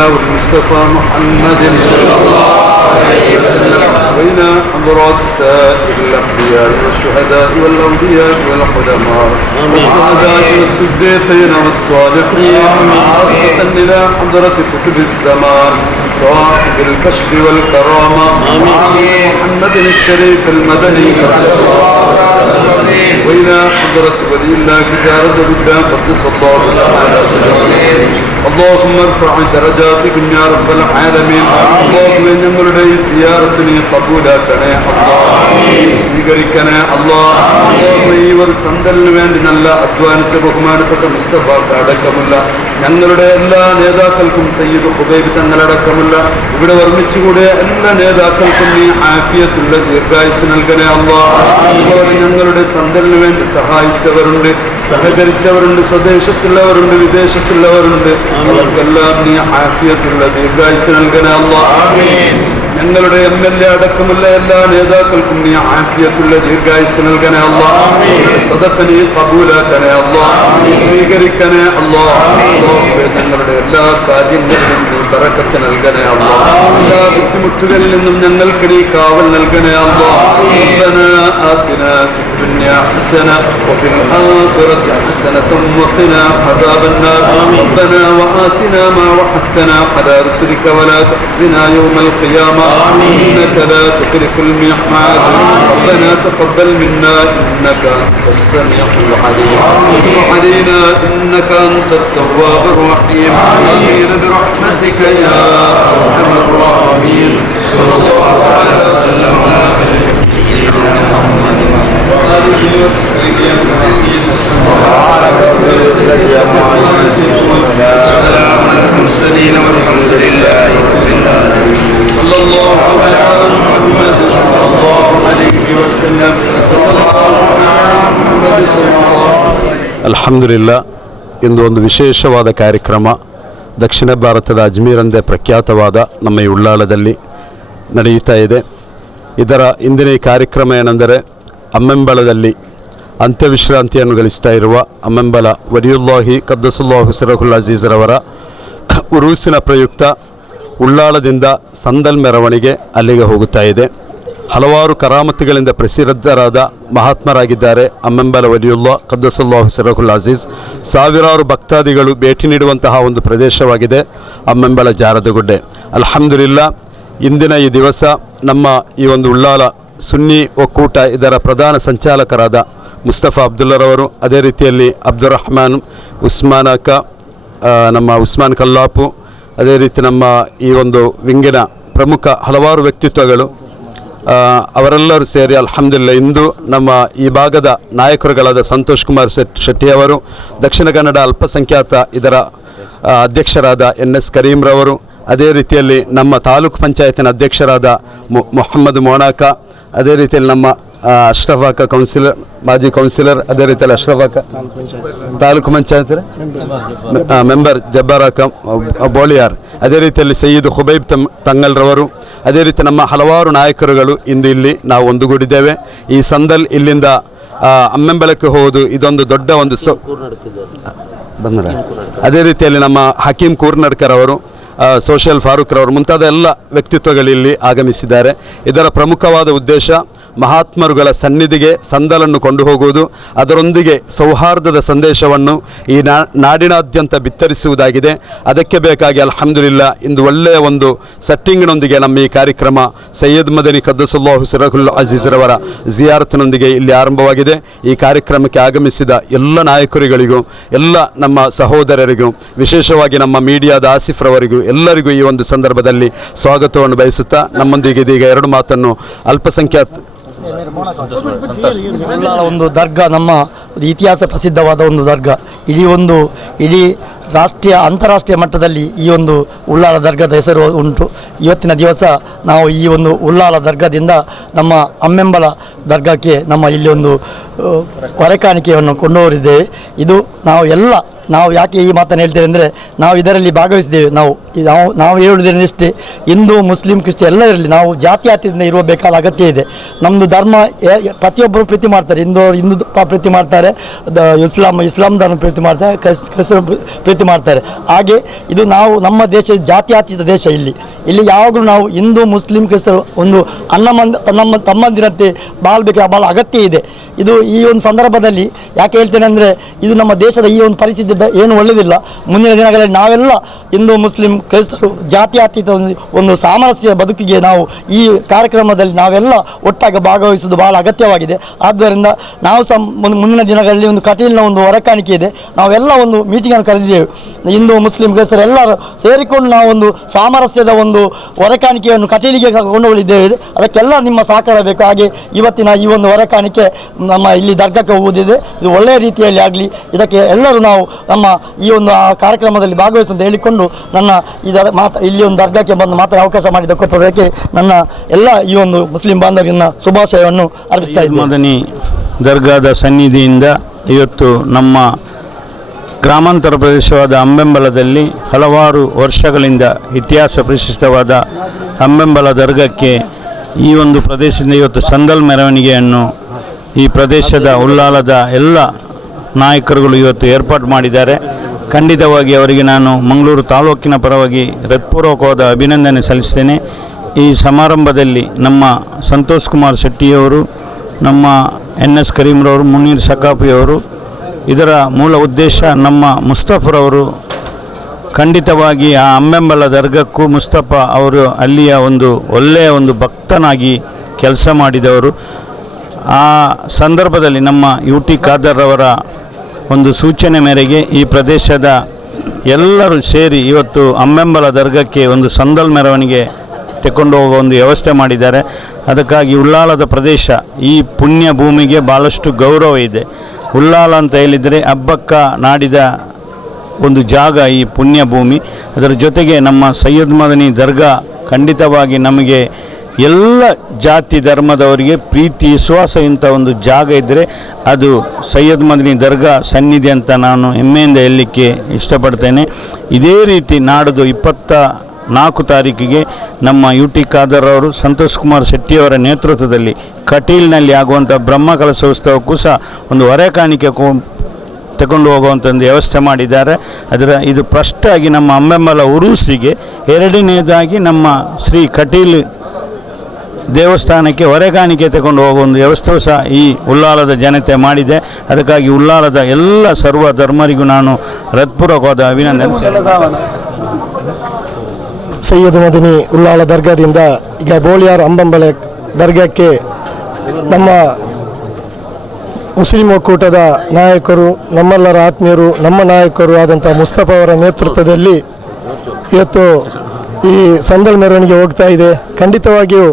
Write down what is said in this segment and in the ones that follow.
سيدنا والمصطفى محمد صلى الله عليه وسلم وإلى حضرات سائر الأنبياء والشهداء والأولياء والعلماء والشهداء والصديقين والصالحين خاصة إلى حضرة كتب الزمان صاحب الكشف والكرامة محمد الشريف المدني وإلى حضرة ولي الله دار الدار قدس الله تعالى اللهم ارفع درجاتكم يا رب العالمين اللهم ഞങ്ങളുടെ ഈ സിയാറത്തിനെ കബൂലാക്കണേ അല്ലാഹ് സ്വീകരിക്കണേ അല്ലാഹ് ഈ ഒരു സന്തലിന് വേണ്ടി നല്ല അധ്വാനിച്ച ബഹുമാനപ്പെട്ട മുസ്തഫാക്ക് അടക്കമുള്ള ഞങ്ങളുടെ എല്ലാ നേതാക്കൾക്കും സയ്യിദ് ഹുബൈബ് തങ്ങളടക്കമുള്ള ഇവിടെ വർമ്മിച്ചുകൂടിയ എല്ലാ നേതാക്കൾക്കും നീ ആഫിയത്തുള്ള ദീർഘായുസ് നൽകണേ അല്ലാഹ് അതുപോലെ ഞങ്ങളുടെ സന്തലിന് വേണ്ടി സഹായിച്ചവരുണ്ട് സഹകരിച്ചവരുണ്ട് സ്വദേശത്തുള്ളവരുണ്ട് വിദേശത്തുള്ളവരുണ്ട് അവർക്കെല്ലാം നീ ആഫിയത്തുള്ള ദീർഘായുസ് നൽകണേ അല്ലാഹ് ഞങ്ങളുടെ MLA അടക്കമുള്ള എല്ലാ നേതാക്കൾക്കും നീ ആഫിയത്തുള്ള ദീർഘായുസ് നൽകണേ അല്ലാഹ് സദഖ നീ കബൂലാക്കണേ അല്ലാഹ് നീ സ്വീകരിക്കണേ അല്ലാഹ് ഞങ്ങളുടെ എല്ലാ കാര്യങ്ങളിലും നീ ബറക്കത്ത് നൽകണേ അല്ലാഹ് എല്ലാ ബുദ്ധിമുട്ടുകളിൽ നിന്നും ഞങ്ങൾക്ക് നീ കാവൽ നൽകണേ അല്ലാഹ് റബ്ബനാ ആതിനാ ഫിദ് ദുനിയാ ഹസന വഫിൽ ആഖിറതി ഹസനത വഖിനാ അദാബന്നാർ റബ്ബനാ വആതിനാ മാ വഅദ്തനാ അലാ റസൂലിക വലാ തുഖ്സിനാ യൗമൽ ഖിയാമ إنك لا تخلف الميعاد ربنا تقبل منا إنك أنت السميع العليم وتب علينا إنك أنت التواب الرحيم آمين برحمتك يا أرحم الراحمين صلى الله عليه وسلم على سيدنا محمد وآله وصحبه أجمعين سلام على المرسلين والحمد لله رب العالمين صلى الله على محمد صلى الله عليه وسلم صلى الله على محمد صلى الله ಅಲ್ಹಮ್ದುಲಿಲ್ಲಾ ಇಂದು ಒಂದು ವಿಶೇಷವಾದ ಕಾರ್ಯಕ್ರಮ ದಕ್ಷಿಣ ಭಾರತದ ಅಜ್ಮೀರ್ ಎಂದೇ ಪ್ರಖ್ಯಾತವಾದ ನಮ್ಮ ಈ ಉಳ್ಳಾಲದಲ್ಲಿ ನಡೆಯುತ್ತಾ ಇದೆ. ಇದರ ಇಂದಿನ ಈ ಕಾರ್ಯಕ್ರಮ ಏನೆಂದರೆ ಅಮ್ಮೆಂಬಳದಲ್ಲಿ ಅಂತ್ಯವಿಶ್ರಾಂತಿಯನ್ನು ಗಳಿಸ್ತಾ ಇರುವ ಅಮ್ಮೆಂಬಲ ವಲಿಯುಲ್ಲಾಹಿ ಕದ್ದಸುಲ್ಲಾಹು ಸಿರಹುಲ್ ಅಜೀಜ್ರವರ ಉರೂಸಿನ ಪ್ರಯುಕ್ತ ಉಳ್ಳಾಲದಿಂದ ಸಂದಲ್ ಮೆರವಣಿಗೆ ಅಲ್ಲಿಗೆ ಹೋಗುತ್ತಾ ಇದೆ. ಹಲವಾರು ಕರಾಮತಿಗಳಿಂದ ಪ್ರಸಿದ್ಧರಾದ ಮಹಾತ್ಮರಾಗಿದ್ದಾರೆ ಅಮ್ಮೆಂಬಲ ವಲಿಯುಲ್ಲಾ ಕದ್ದಸುಲ್ಲಾಹು ಸಿರಹುಲ್ ಅಜೀಜ್. ಸಾವಿರಾರು ಭಕ್ತಾದಿಗಳು ಭೇಟಿ ನೀಡುವಂತಹ ಒಂದು ಪ್ರದೇಶವಾಗಿದೆ ಅಮ್ಮೆಂಬಳ ಜಾರದಗುಡ್ಡೆ. ಅಲ್ಹಮ್ದುಲಿಲ್ಲಾ ಇಂದಿನ ಈ ದಿವಸ ನಮ್ಮ ಈ ಒಂದು ಉಳ್ಳಾಲ ಸುನ್ನಿ ಒಕ್ಕೂಟ ಇದರ ಪ್ರಧಾನ ಸಂಚಾಲಕರಾದ ಮುಸ್ತಫಾ ಅಬ್ದುಲ್ಲರವರು, ಅದೇ ರೀತಿಯಲ್ಲಿ ಅಬ್ದುಲ್ ರಹಮಾನ್ ಉಸ್ಮಾನ್ ಅಕ್ಕ, ನಮ್ಮ ಉಸ್ಮಾನ್ ಕಲ್ಲಾಪು, ಅದೇ ರೀತಿ ನಮ್ಮ ಈ ಒಂದು ವಿಂಗಿನ ಪ್ರಮುಖ ಹಲವಾರು ವ್ಯಕ್ತಿತ್ವಗಳು ಅವರೆಲ್ಲರೂ ಸೇರಿ ಅಲ್ಹಮ್ದುಲಿಲ್ಲಾ ಇಂದು ನಮ್ಮ ಈ ಭಾಗದ ನಾಯಕರುಗಳಾದ ಸಂತೋಷ್ ಕುಮಾರ್ ಶೆಟ್ಟಿಯವರು, ದಕ್ಷಿಣ ಕನ್ನಡ ಅಲ್ಪಸಂಖ್ಯಾತ ಇದರ ಅಧ್ಯಕ್ಷರಾದ NS ಕರೀಮ್ರವರು, ಅದೇ ರೀತಿಯಲ್ಲಿ ನಮ್ಮ ತಾಲೂಕು ಪಂಚಾಯತಿನ ಅಧ್ಯಕ್ಷರಾದ ಮೊಹಮ್ಮದ್ ಮೋನಾಕ, ಅದೇ ರೀತಿಯಲ್ಲಿ ನಮ್ಮ ಅಶ್ರಫಾಕ ಕೌನ್ಸಿಲರ್, ಮಾಜಿ ಕೌನ್ಸಿಲರ್, ಅದೇ ರೀತಿಯಲ್ಲಿ ಅಶ್ರಫಾಕ ತಾಲೂಕು ಪಂಚಾಯತ್ ಮೆಂಬರ್ ಜಬ್ಬಾರಾಕ ಬೋಳಿಯಾರ್, ಅದೇ ರೀತಿಯಲ್ಲಿ ಸಯ್ಯದ್ ಹುಬೈಬ್ ತಂಗಲ್ರವರು, ಅದೇ ರೀತಿ ನಮ್ಮ ಹಲವಾರು ನಾಯಕರುಗಳು ಇಂದು ಇಲ್ಲಿ ನಾವು ಒಂದುಗೂಡಿದ್ದೇವೆ. ಈ ಸಂದಲ್ ಇಲ್ಲಿಂದ ಅಮ್ಮೆಂಬಳಕ್ಕೆ ಹೋಗುವುದು ಇದೊಂದು ದೊಡ್ಡ ಒಂದು ಬಂದ. ಅದೇ ರೀತಿಯಲ್ಲಿ ನಮ್ಮ ಹಕೀಂ ಕೂರ್ನಡ್ಕರ್ ಅವರು, ಸೋಷಿಯಲ್ ಫಾರೂಕ್ ರವರು ಮುಂತಾದ ಎಲ್ಲ ವ್ಯಕ್ತಿತ್ವಗಳಲ್ಲಿ ಆಗಮಿಸಿದ್ದಾರೆ. ಇದರ ಪ್ರಮುಖವಾದ ಉದ್ದೇಶ ಮಹಾತ್ಮರುಗಳ ಸನ್ನಿಧಿಗೆ ಸಂದಲನ್ನು ಕೊಂಡು ಹೋಗುವುದು, ಅದರೊಂದಿಗೆ ಸೌಹಾರ್ದದ ಸಂದೇಶವನ್ನು ಈ ನಾಡಿನಾದ್ಯಂತ ಬಿತ್ತರಿಸುವುದಾಗಿದೆ. ಅದಕ್ಕೆ ಬೇಕಾಗಿ ಅಲ್ಹಮ್ದುಲಿಲ್ಲಾ ಇಂದು ಒಳ್ಳೆಯ ಒಂದು ಸೆಟ್ಟಿಂಗ್ನೊಂದಿಗೆ ನಮ್ಮ ಈ ಕಾರ್ಯಕ್ರಮ ಸಯ್ಯದ್ ಮದನಿ ಕದ್ದಸುಲ್ಲಾಹು ಸಿರಹುಲ್ ಅಜೀಜ್ರವರ ಜಿಯಾರತ್ನೊಂದಿಗೆ ಇಲ್ಲಿ ಆರಂಭವಾಗಿದೆ. ಈ ಕಾರ್ಯಕ್ರಮಕ್ಕೆ ಆಗಮಿಸಿದ ಎಲ್ಲ ನಾಯಕರುಗಳಿಗೂ, ಎಲ್ಲ ನಮ್ಮ ಸಹೋದರರಿಗೂ, ವಿಶೇಷವಾಗಿ ನಮ್ಮ ಮೀಡಿಯಾದ ಆಸಿಫ್ ರವರಿಗೂ ಎಲ್ಲರಿಗೂ ಈ ಒಂದು ಸಂದರ್ಭದಲ್ಲಿ ಸ್ವಾಗತವನ್ನು ಬಯಸುತ್ತಾ ನಮ್ಮೊಂದಿಗೆ ಇದೀಗ ಎರಡು ಮಾತನ್ನು ಅಲ್ಪಸಂಖ್ಯಾತ ಒಂದು ದರ್ಗಾ, ನಮ್ಮ ಇತಿಹಾಸ ಪ್ರಸಿದ್ಧವಾದ ಒಂದು ದರ್ಗಾ, ಇಡೀ ರಾಷ್ಟ್ರೀಯ ಅಂತಾರಾಷ್ಟ್ರೀಯ ಮಟ್ಟದಲ್ಲಿ ಈ ಒಂದು ಉಳ್ಳಾಲ ದರ್ಗಾದ ಹೆಸರು ಉಂಟು. ಇವತ್ತಿನ ದಿವಸ ನಾವು ಈ ಒಂದು ಉಳ್ಳಾಲ ದರ್ಗಾದಿಂದ ನಮ್ಮ ಅಮ್ಮೆಂಬಲ ದರ್ಗಾಕ್ಕೆ ನಮ್ಮ ಇಲ್ಲಿ ಒಂದು ಹೊರೆಕಾಣಿಕೆಯನ್ನು ಕೊಂಡೋರಿದ್ದೇವೆ. ಇದು ನಾವು ಎಲ್ಲ ನಾವು ಯಾಕೆ ಈ ಮಾತನ್ನು ಹೇಳ್ತೇವೆ ಅಂದರೆ ನಾವು ಇದರಲ್ಲಿ ಭಾಗವಹಿಸಿದ್ದೇವೆ. ನಾವು ಹೇಳುವುದೇನೆ ಇಷ್ಟೇ, ಹಿಂದೂ ಮುಸ್ಲಿಂ ಕ್ರಿಶ್ಚಿಯನ್ ಎಲ್ಲ ಇರಲಿ, ನಾವು ಜಾತ್ಯತೀತದಿಂದ ಇರಬೇಕಾದ ಅಗತ್ಯ ಇದೆ. ನಮ್ಮದು ಧರ್ಮ ಪ್ರತಿಯೊಬ್ಬರು ಪ್ರೀತಿ ಮಾಡ್ತಾರೆ. ಹಿಂದೂ ಪ್ರೀತಿ ಮಾಡ್ತಾರೆ, ಇಸ್ಲಾಂ ಧರ್ಮ ಪ್ರೀತಿ ಮಾಡ್ತಾರೆ, ಕ್ರಿಶ್ಚಿಯನ್ ಪ್ರೀತಿ ಮಾಡ್ತಾರೆ. ಹಾಗೆ ಇದು ನಮ್ಮ ದೇಶ ಜಾತ್ಯತೀತ ದೇಶ. ಇಲ್ಲಿ ಯಾವಾಗಲೂ ನಾವು ಹಿಂದೂ ಮುಸ್ಲಿಂ ಕ್ರಿಸ್ತರು ಒಂದು ನಮ್ಮ ತಮ್ಮಂದಿರಂತೆ ಬಾಳ್ಬೇಕು, ಭಾಳ ಅಗತ್ಯ ಇದೆ. ಈ ಒಂದು ಸಂದರ್ಭದಲ್ಲಿ ಯಾಕೆ ಹೇಳ್ತೇನೆ ಅಂದರೆ, ಇದು ನಮ್ಮ ದೇಶದ ಈ ಒಂದು ಪರಿಸ್ಥಿತಿ ಏನು ಒಳ್ಳೆಯದಿಲ್ಲ. ಮುಂದಿನ ದಿನಗಳಲ್ಲಿ ನಾವೆಲ್ಲ ಹಿಂದೂ ಮುಸ್ಲಿಂ ಕ್ರೈಸ್ತರು ಜಾತ್ಯತೀತ ಒಂದು ಸಾಮರಸ್ಯ ಬದುಕಿಗೆ ನಾವು ಈ ಕಾರ್ಯಕ್ರಮದಲ್ಲಿ ನಾವೆಲ್ಲ ಒಟ್ಟಾಗಿ ಭಾಗವಹಿಸುವುದು ಬಹಳ ಅಗತ್ಯವಾಗಿದೆ. ಆದ್ದರಿಂದ ನಾವು ಸಹ ಮುಂದಿನ ದಿನಗಳಲ್ಲಿ ಒಂದು ಕಟೀಲಿನ ಒಂದು ಹೊರಕಾಣಿಕೆ ಇದೆ, ನಾವೆಲ್ಲ ಒಂದು ಮೀಟಿಂಗನ್ನು ಕರೆದಿದ್ದೇವೆ. ಹಿಂದೂ ಮುಸ್ಲಿಂ ಕ್ರೈಸ್ತರು ಎಲ್ಲರೂ ಸೇರಿಕೊಂಡು ನಾವು ಒಂದು ಸಾಮರಸ್ಯದ ಒಂದು ಹೊರಕಾಣಿಕೆಯನ್ನು ಕಟೀಲಿಗೆ ಕೊಂಡೊಯ್ದಿದ್ದೇವೆ. ಅದಕ್ಕೆಲ್ಲ ನಿಮ್ಮ ಸಹಕಾರ ಬೇಕು. ಹಾಗೆ ಇವತ್ತಿನ ಈ ಒಂದು ಹೊರಕಾಣಿಕೆ ನಮ್ಮ ಇಲ್ಲಿ ದರ್ಗಾಕ್ಕೆ ಹೋಗುವುದಿದೆ, ಇದು ಒಳ್ಳೆಯ ರೀತಿಯಲ್ಲಿ ಆಗಲಿ, ಇದಕ್ಕೆ ಎಲ್ಲರೂ ನಾವು ನಮ್ಮ ಈ ಒಂದು ಕಾರ್ಯಕ್ರಮದಲ್ಲಿ ಭಾಗವಹಿಸಂತ ಹೇಳಿಕೊಂಡು ನನ್ನ ಇಲ್ಲಿ ಒಂದು ದರ್ಗಾಕ್ಕೆ ಬಂದು ಮಾತಾಡಿ ಅವಕಾಶ ಮಾಡಿದ್ದಕ್ಕೆ ನನ್ನ ಎಲ್ಲ ಈ ಒಂದು ಮುಸ್ಲಿಂ ಬಾಂಧವ್ಯನ ಶುಭಾಶಯವನ್ನು ಅರ್ಪಿಸ್ತಾ ಇದ್ದೀನಿ. ಮದನಿ ದರ್ಗಾದ ಸನ್ನಿಧಿಯಿಂದ ಇವತ್ತು ನಮ್ಮ ಗ್ರಾಮಾಂತರ ಪ್ರದೇಶವಾದ ಅಂಬೆಂಬಲದಲ್ಲಿ ಹಲವಾರು ವರ್ಷಗಳಿಂದ ಇತಿಹಾಸ ಪ್ರಸಿದ್ಧವಾದ ಅಂಬೆಂಬಲ ದರ್ಗಕ್ಕೆ ಈ ಒಂದು ಪ್ರದೇಶದಿಂದ ಇವತ್ತು ಸಂದಲ್ ಮೆರವಣಿಗೆಯನ್ನು ಈ ಪ್ರದೇಶದ ಉಳ್ಳಾಲದ ಎಲ್ಲ ನಾಯಕರುಗಳು ಇವತ್ತು ಏರ್ಪಾಡು ಮಾಡಿದ್ದಾರೆ. ಖಂಡಿತವಾಗಿ ಅವರಿಗೆ ನಾನು ಮಂಗಳೂರು ತಾಲೂಕಿನ ಪರವಾಗಿ ಹೃತ್ಪೂರ್ವಕವಾದ ಅಭಿನಂದನೆ ಸಲ್ಲಿಸ್ತೇನೆ. ಈ ಸಮಾರಂಭದಲ್ಲಿ ನಮ್ಮ ಸಂತೋಷ್ ಕುಮಾರ್ ಶೆಟ್ಟಿಯವರು, ನಮ್ಮ NS ಕರೀಮ್ರವರು, ಮುನೀರ್ ಸಕಾಫಿಯವರು, ಇದರ ಮೂಲ ಉದ್ದೇಶ ನಮ್ಮ ಮುಸ್ತಫರವರು ಖಂಡಿತವಾಗಿ ಆ ಅಂಬೆಂಬಲ ದರ್ಗಕ್ಕೂ ಮುಸ್ತಫಾ ಅವರು ಅಲ್ಲಿಯ ಒಂದು ಒಳ್ಳೆಯ ಒಂದು ಭಕ್ತನಾಗಿ ಕೆಲಸ ಮಾಡಿದವರು. ಆ ಸಂದರ್ಭದಲ್ಲಿ ನಮ್ಮ UT ಖಾದರ್ ಅವರ ಒಂದು ಸೂಚನೆ ಮೇರೆಗೆ ಈ ಪ್ರದೇಶದ ಎಲ್ಲರೂ ಸೇರಿ ಇವತ್ತು ಅಂಬೆಂಬಲ ದರ್ಗಕ್ಕೆ ಒಂದು ಸಂದಲ್ ಮೆರವಣಿಗೆ ತೆಕೊಂಡು ಹೋಗುವ ಒಂದು ವ್ಯವಸ್ಥೆ ಮಾಡಿದ್ದಾರೆ. ಅದಕ್ಕಾಗಿ ಉಳ್ಳಾಲದ ಪ್ರದೇಶ ಈ ಪುಣ್ಯ ಭೂಮಿಗೆ ಭಾಳಷ್ಟು ಗೌರವ ಇದೆ. ಉಳ್ಳಾಲ ಅಂತ ಹೇಳಿದರೆ ಹಬ್ಬಕ್ಕ ನಾಡಿದ ಒಂದು ಜಾಗ ಈ ಪುಣ್ಯ ಭೂಮಿ. ಅದರ ಜೊತೆಗೆ ನಮ್ಮ ಸೈಯದ್ ಮದನಿ ದರ್ಗಾ ಖಂಡಿತವಾಗಿ ನಮಗೆ ಎಲ್ಲ ಜಾತಿ ಧರ್ಮದವರಿಗೆ ಪ್ರೀತಿ ವಿಶ್ವಾಸ ಇಂಥ ಒಂದು ಜಾಗ ಇದ್ದರೆ ಅದು ಸೈಯದ್ ಮದನಿ ದರ್ಗಾ ಸನ್ನಿಧಿ ಅಂತ ನಾನು ಹೆಮ್ಮೆಯಿಂದ ಹೇಳಲಿಕ್ಕೆ ಇಷ್ಟಪಡ್ತೇನೆ. ಇದೇ ರೀತಿ ನಾಡಿದ್ದು 24 ತಾರೀಕಿಗೆ ನಮ್ಮ UT ಖಾದರ್ ಅವರು, ಸಂತೋಷ್ ಕುಮಾರ್ ಶೆಟ್ಟಿಯವರ ನೇತೃತ್ವದಲ್ಲಿ ಕಟೀಲ್ನಲ್ಲಿ ಆಗುವಂಥ ಬ್ರಹ್ಮ ಕಲಶೋತ್ಸವಕ್ಕೂ ಸಹ ಒಂದು ಹೊರೆಕಾಣಿಕೆ ತಗೊಂಡು ಹೋಗುವಂಥ ಒಂದು ವ್ಯವಸ್ಥೆ ಮಾಡಿದ್ದಾರೆ. ಇದು ಫಸ್ಟಾಗಿ ನಮ್ಮ ಅಂಬೆಂಬಲ ಉರೂಸಿಗೆ, ಎರಡನೇದಾಗಿ ನಮ್ಮ ಶ್ರೀ ಕಟೀಲ್ ದೇವಸ್ಥಾನಕ್ಕೆ ಹೊರೆಕಾಣಿಕೆ ತಗೊಂಡು ಹೋಗುವ ಒಂದು ವ್ಯವಸ್ಥೆಯೂ ಸಹ ಈ ಉಳ್ಳಾಲದ ಜನತೆ ಮಾಡಿದೆ. ಅದಕ್ಕಾಗಿ ಉಳ್ಳಾಲದ ಎಲ್ಲ ಸರ್ವ ಧರ್ಮರಿಗೂ ನಾನು ಹೃತ್ಪೂರ್ವಕವಾದ ಅಭಿನಂದನೆ. ಸೈಯದ್ ಮದನಿ ಉಳ್ಳಾಲ ದರ್ಗಾದಿಂದ ಈಗ ಬೋಳಿಯಾರ್ ಅಂಬೆಂಬಲ ದರ್ಗಾಕ್ಕೆ ನಮ್ಮ ಮುಸ್ಲಿಂ ಒಕ್ಕೂಟದ ನಾಯಕರು, ನಮ್ಮೆಲ್ಲರ ಆತ್ಮೀಯರು, ನಮ್ಮ ನಾಯಕರು ಆದಂಥ ಮುಸ್ತಫಾ ಅವರ ನೇತೃತ್ವದಲ್ಲಿ ಇವತ್ತು ಈ ಸಂದಲ್ ಮೆರವಣಿಗೆ ಹೋಗ್ತಾ ಇದೆ. ಖಂಡಿತವಾಗಿಯೂ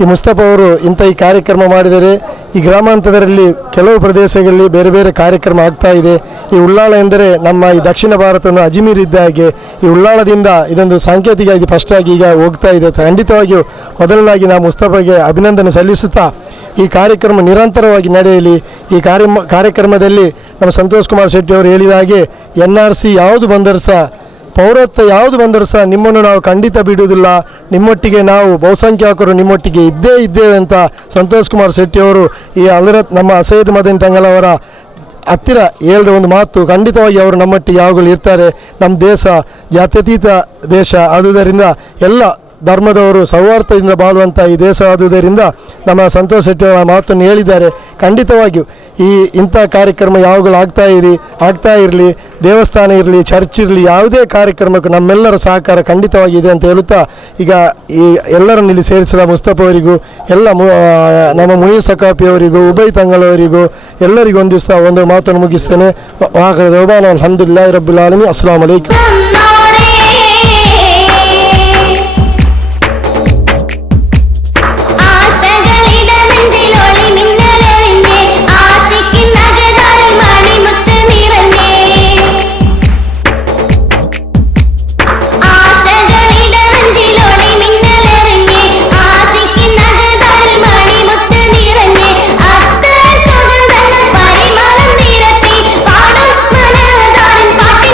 ಈ ಮುಸ್ತಫಾ ಅವರು ಇಂಥ ಈ ಕಾರ್ಯಕ್ರಮ ಮಾಡಿದರೆ ಈ ಗ್ರಾಮಾಂತರದಲ್ಲಿ ಕೆಲವು ಪ್ರದೇಶಗಳಲ್ಲಿ ಬೇರೆ ಬೇರೆ ಕಾರ್ಯಕ್ರಮ ಆಗ್ತಾ ಇದೆ. ಈ ಉಳ್ಳಾಲ ಎಂದರೆ ನಮ್ಮ ಈ ದಕ್ಷಿಣ ಭಾರತವನ್ನು ಅಜ್ಮೀರ್ ಇದ್ದ ಹಾಗೆ ಈ ಉಳ್ಳಾಲದಿಂದ ಇದೊಂದು ಸಾಂಕೇತಿಕ ಇದು ಫಸ್ಟಾಗಿ ಈಗ ಹೋಗ್ತಾ ಇದೆ. ಖಂಡಿತವಾಗಿಯೂ ಮೊದಲನಾಗಿ ನಾವು ಮುಸ್ತಫಾಗೆ ಅಭಿನಂದನೆ ಸಲ್ಲಿಸುತ್ತಾ ಈ ಕಾರ್ಯಕ್ರಮ ನಿರಂತರವಾಗಿ ನಡೆಯಲಿ. ಈ ಕಾರ್ಯಕ್ರಮದಲ್ಲಿ ನಮ್ಮ ಸಂತೋಷ್ ಕುಮಾರ್ ಶೆಟ್ಟಿ ಅವರು ಹೇಳಿದ ಹಾಗೆ NRC ಯಾವುದು ಬಂದರೂ ಸಹ, ಪೌರತ್ವ ಯಾವುದು ಬಂದರೂ ಸಹ ನಿಮ್ಮನ್ನು ನಾವು ಖಂಡಿತ ಬಿಡುವುದಿಲ್ಲ, ನಿಮ್ಮೊಟ್ಟಿಗೆ ನಾವು ಬಹುಸಂಖ್ಯಾತರು ನಿಮ್ಮೊಟ್ಟಿಗೆ ಇದ್ದೇವೆ ಅಂತ ಸಂತೋಷ್ ಕುಮಾರ್ ಶೆಟ್ಟಿ ಅವರು ಈ ಹಜರತ್ ನಮ್ಮ ಸೈಯದ್ ಮದನಿ ತಂಗಳವರ ಹತ್ತಿರ ಹೇಳಿದ ಒಂದು ಮಾತು. ಖಂಡಿತವಾಗಿ ಅವರು ನಮ್ಮೊಟ್ಟಿಗೆ ಯಾವಾಗಲೂ ಇರ್ತಾರೆ. ನಮ್ಮ ದೇಶ ಜಾತ್ಯತೀತ ದೇಶ ಆದುದರಿಂದ ಎಲ್ಲ ಧರ್ಮದವರು ಸೌಹಾರ್ದದಿಂದ ಬಾಳುವಂಥ ಈ ದೇಶ ಆದುದರಿಂದ ನಮ್ಮ ಸಂತೋಷ್ ಶೆಟ್ಟಿ ಅವರ ಮಾತನ್ನು ಹೇಳಿದ್ದಾರೆ. ಖಂಡಿತವಾಗಿಯೂ ಇಂಥ ಕಾರ್ಯಕ್ರಮ ಯಾವಾಗಲೂ ಆಗ್ತಾ ಇರಲಿ, ದೇವಸ್ಥಾನ ಇರಲಿ, ಚರ್ಚ್ ಇರಲಿ, ಯಾವುದೇ ಕಾರ್ಯಕ್ರಮಕ್ಕೂ ನಮ್ಮೆಲ್ಲರ ಸಹಕಾರ ಖಂಡಿತವಾಗಿ ಇದೆ ಅಂತ ಹೇಳುತ್ತಾ ಈಗ ಈ ಎಲ್ಲರನ್ನು ಇಲ್ಲಿ ಸೇರಿಸಿದ ಮುಸ್ತಫಾ ಅವರಿಗೂ, ಎಲ್ಲ ನಮ್ಮ ಮುನೀರ್ ಸಕಾಫಿ ಅವರಿಗೂ, ಉಬೈ ತಂಗಳವರಿಗೂ ಎಲ್ಲರಿಗೂ ಒಂದು ಮಾತನ್ನು ಮುಗಿಸ್ತೇನೆ. ಅಲ್ಹಮ್ದುಲಿಲ್ಲಾಹಿ ರಬ್ಬಿಲ್ ಆಲಮೀನ್. ಅಸ್ಸಲಾಮು ಅಲೈಕುಂ. പാടും മനതാരൻ പാട്ടി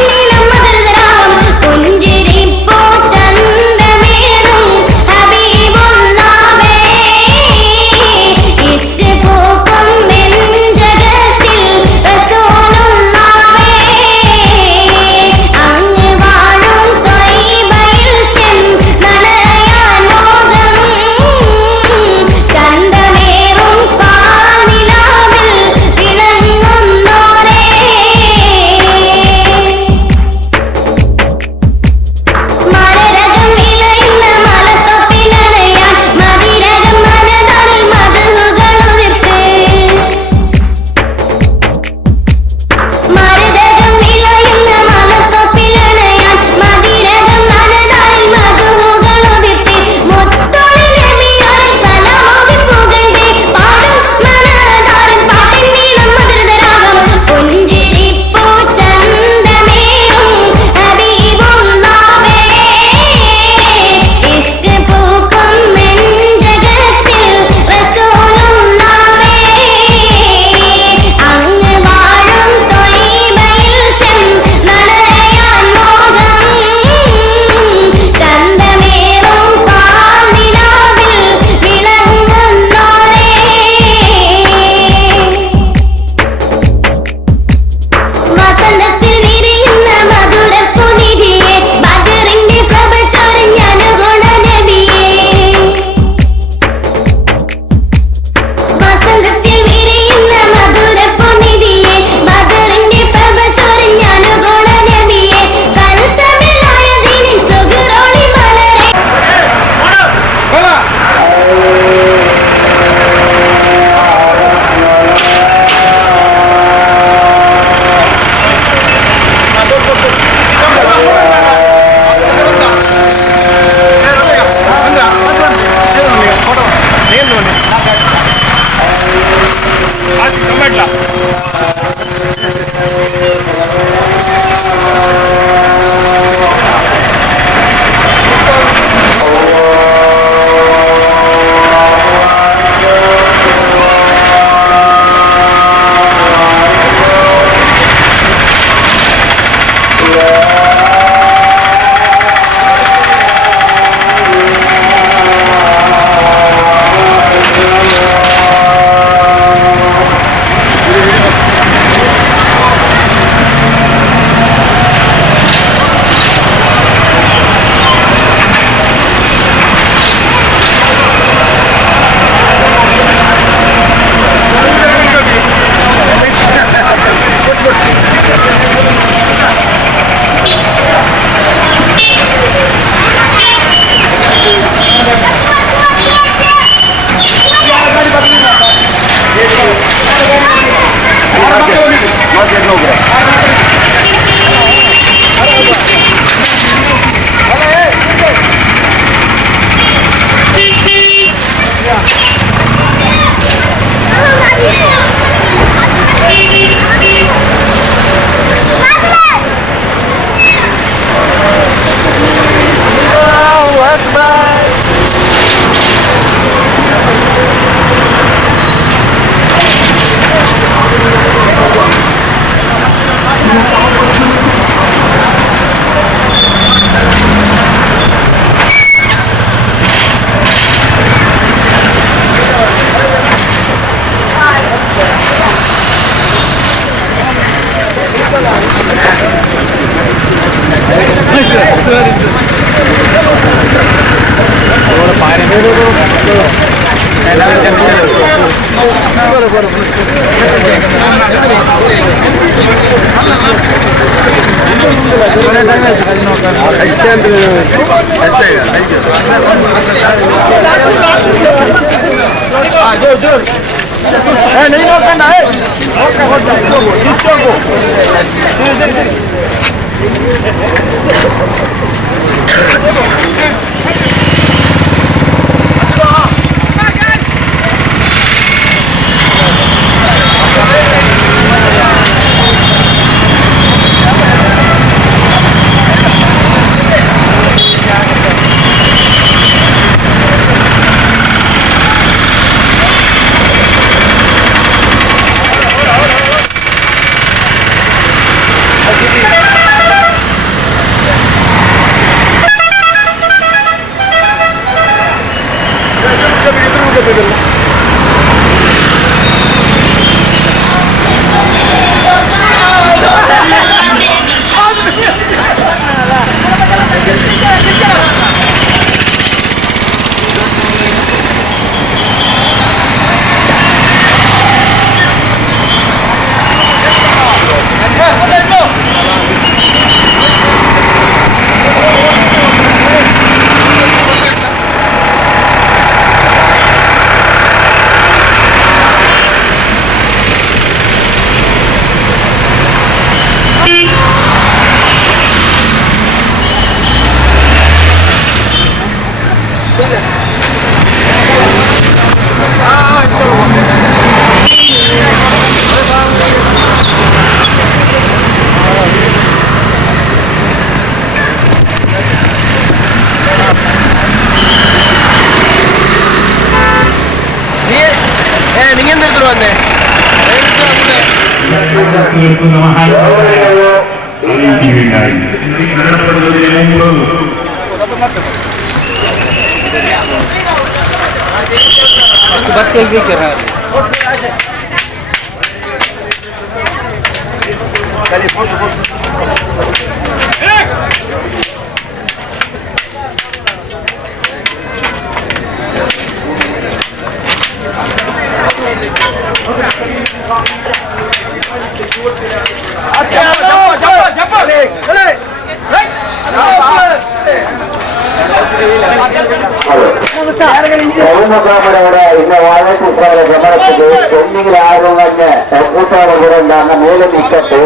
ಬಹುಮುಖಾಮರವರ ಇನ್ನು ವಾಲ್ಮೀಕಿಯವರ ಗಮನಕ್ಕೆ ಹೆಣ್ಣಿಗೆ ಆಗುವಂತೆ ಕೂತಾಡುವುದರಿಂದ ಮೇಲೆ ನಿಕ್ಕಟ್ಟು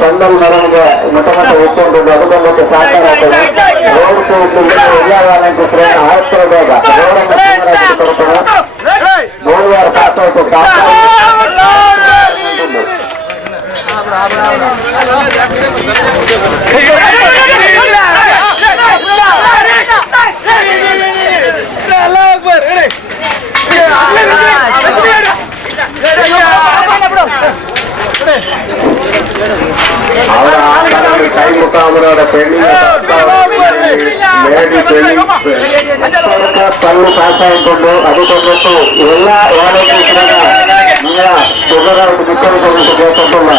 ಸಂದಲ್ ಮೆರವಣಿಗೆ ಮೊಟ್ಟಮೊಟ್ಟ ಇಟ್ಕೊಂಡು ಅದಕ್ಕೊಂದು ಸಾಕಾರ ರೋಡ್ ಎಲ್ಲ ವಾಲ್ಮೀಕಿಯವರನ್ನು ಆಯ್ತು ಬೇಗ ರೋಡನ್ನು ತಾಮರಾಡ ಪೆಣ್ಣಿನ ಕಲ್ಲು ಕಾಸಾಯಿಕೊಂಡು ಅದಕ್ಕೊಂದಷ್ಟು ಎಲ್ಲ ಮುಖ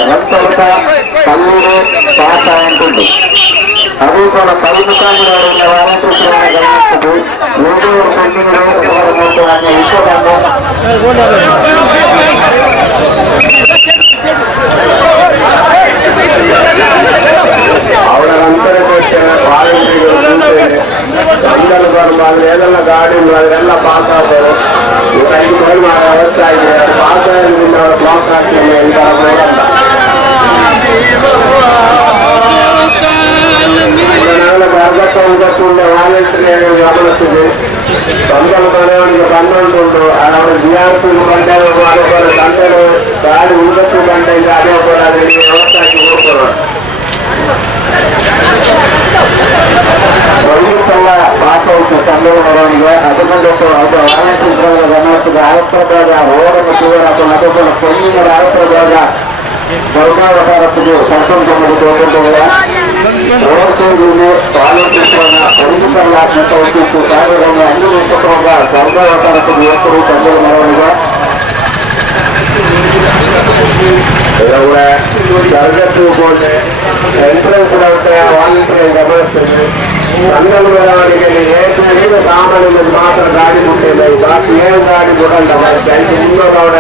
ಎಂತ ಕಲ್ಲೂರು ಕಾಸಾಯಿಕೊಂಡು ಅದು ಕೂಡ ಕಲ್ಲು ಮುಖಾಂತರ ಗಮನಿಸುವುದು ಮೂರೂರು ಪೆಣ್ಣಿನ ಅವರ ಅಂತರ ವಾಲಂಟಿಯರ್ಗಳು ಸಂದಲ್ ಬರ್ಬಾದ್ರೆ ಏನೆಲ್ಲ ಗಾಡಿ ಅದರೆಲ್ಲ ಪಾಸ್ ಆಗ್ಬೋದು 5 ಮೈಲ್ ವ್ಯವಸ್ಥೆ ಆಗಿದೆ ಪಾಸ್ ಆಗೋದ್ರಿಂದ ಅವರ ಬ್ಲಾಕ್ ಆಗ್ತಿದೆ ಅರ್ಧಕ್ಕೆ ವಾಲಂಟಿಯರ್ ಗಮನಿಸಿದೆ ಸಂದಲ್ ಬರೋರಿಗೆ 11 ಉಂಟು ಅವರ GRP ಗಂಟೆ ಗಂಟೆಗಳು ಗಾಡಿ 9 ಗಂಟೆಯಿಂದ ಅದೇ ಹೋಗೋದಾದ್ರೆ ವ್ಯವಸ್ಥೆ ಆಗಿ ಹೋಗ್ಬೋದು ಸಲ ಪಾಠ ಇತ್ತು ಸಂದರ್ಭ ಮೆರವಣಿಗೆ ಅದಕ್ಕೊಂದಷ್ಟು ಅದು ವಾಲಂಟಿಯರ್ಗಳ ಗಮನಿಸಿದ ಆಯುಕ್ತರಾದ ರೋಡನ್ನು ಶಿವರ ಅದಕ್ಕೊಂದು ಪೆಣ್ಣಿನ ಆಯುಕ್ತರಾದ ಸರ್ಕಾರಕ್ಕೆ ಸಂತೋಷ ರೋಡ್ಸೇರಿಯಲ್ಲಿ ವಾಲಂಟಿಯರ್ಗಳನ್ನ ಪರಿಣಿತರಾತ್ಮಕ ಉದ್ದೇಶಿಸಿ ಕಾರ್ಯಗಳನ್ನು ಅನ್ವೇಷಿಸುವಾಗ ಸರ್ಕಾರಕ್ಕೆ ಯುವಕರು ಸಂದರ್ಭ ಮೆರವಣಿಗೆ ತರಗತಿ ಬೋರ್ಡ್ ಎಂಟ್ರೆನ್ಸ್ ವಾಲಂಟಿಯರ್ ಗಮನಿಸ್ತೀವಿ ಸಂದರ್ಭ ಮೆರವಣಿಗೆಯಲ್ಲಿ ಏನು ಸಾಮಾನ್ಯ ಮಾತ್ರ ಗಾಡಿ ಮುಟ್ಟಿಲ್ಲ ಬಾಕಿ ಏನು ಗಾಡಿ ಬಿಡಲ್ಲ ಮುಂದೋಡ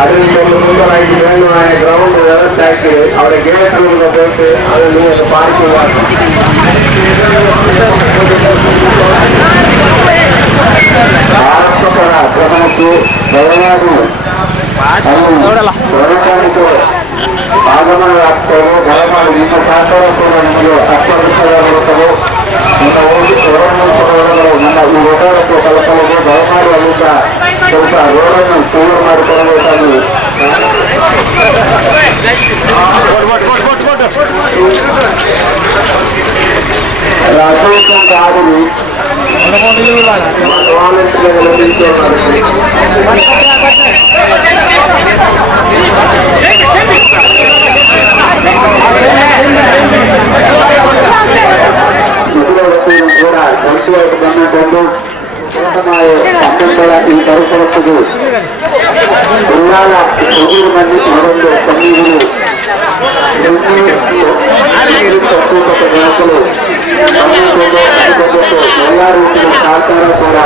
ಅದರಿಂದ ಮುಂದರಾಗಿ ಏನು ಗ್ರೌಂಡ್ ವ್ಯವಸ್ಥೆ ಹಾಕಿ ಅವರ ಗೇಟ್ ಬೇಕು ಅದನ್ನು ಪಾರ್ಕಿಂಗ್ ಆರಕ್ಷಕರ ಗಮನಕ್ಕೆ ದಯಮಾಡಿ ಆಗಮನವಾಗ್ತವೆ ದಯಮಾಡಿ ನಿಮ್ಮ ಸಹಕಾರವನ್ನು ನಿಮಗೆ ಅರ್ಪಣಿಸಲಾಗುತ್ತದೆ ನನ್ನ ಈ ಓಡಾಡಕ್ಕೆ ಕಲ್ಪನೆಗೆ ದಯಮಾಡಿ ಅಲ್ಲಿಂದ ಸ್ವಲ್ಪ ರೋಡನ್ನು ಕ್ಲಿಯರ್ ಮಾಡಿಕೊಳ್ಳಬೇಕಾಗಿ ರಾಜೇಶ್ ಆಗಲಿ ಕೂಡ ಪಂಚಾಯತ್ ಗಮನಗೊಂಡು ಪಟ್ಟಣಗಳ ಈ ಪರಿಸರಕ್ಕೆ ಉಳ್ಳಾಲ ಹುಡುಗರು ಮಂದಿ ಅವರೊಂದು ಕಣ್ಣೀರು ಬೆಳೆಸಲು ಎಲ್ಲ ರೀತಿಯ ಸಹಕಾರ ಕೂಡ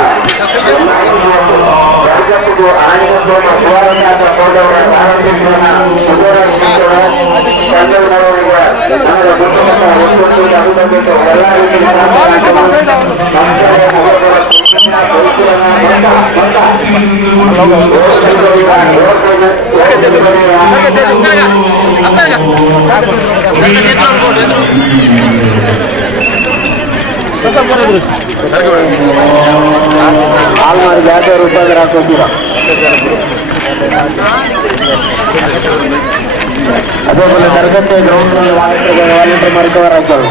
ವರ್ಗಕ್ಕೂ ಆನಂದ ಹೋರಾಟ ಹೋದವರ ಎಲ್ಲ ರೀತಿಯ ಹಾಲ್ ಮಾಡಿ ಜಾತಿ ರೂಪಾಯಿ ಹಾಕೋತೀರ ಅದೇ ಮೇಲೆ ತರಗತಿ ಗ್ರೌಂಡ್ ವಾಲಂಟಿಯರ್ ಮಾಡಿಕವರ್ ಆಗ್ತವೆ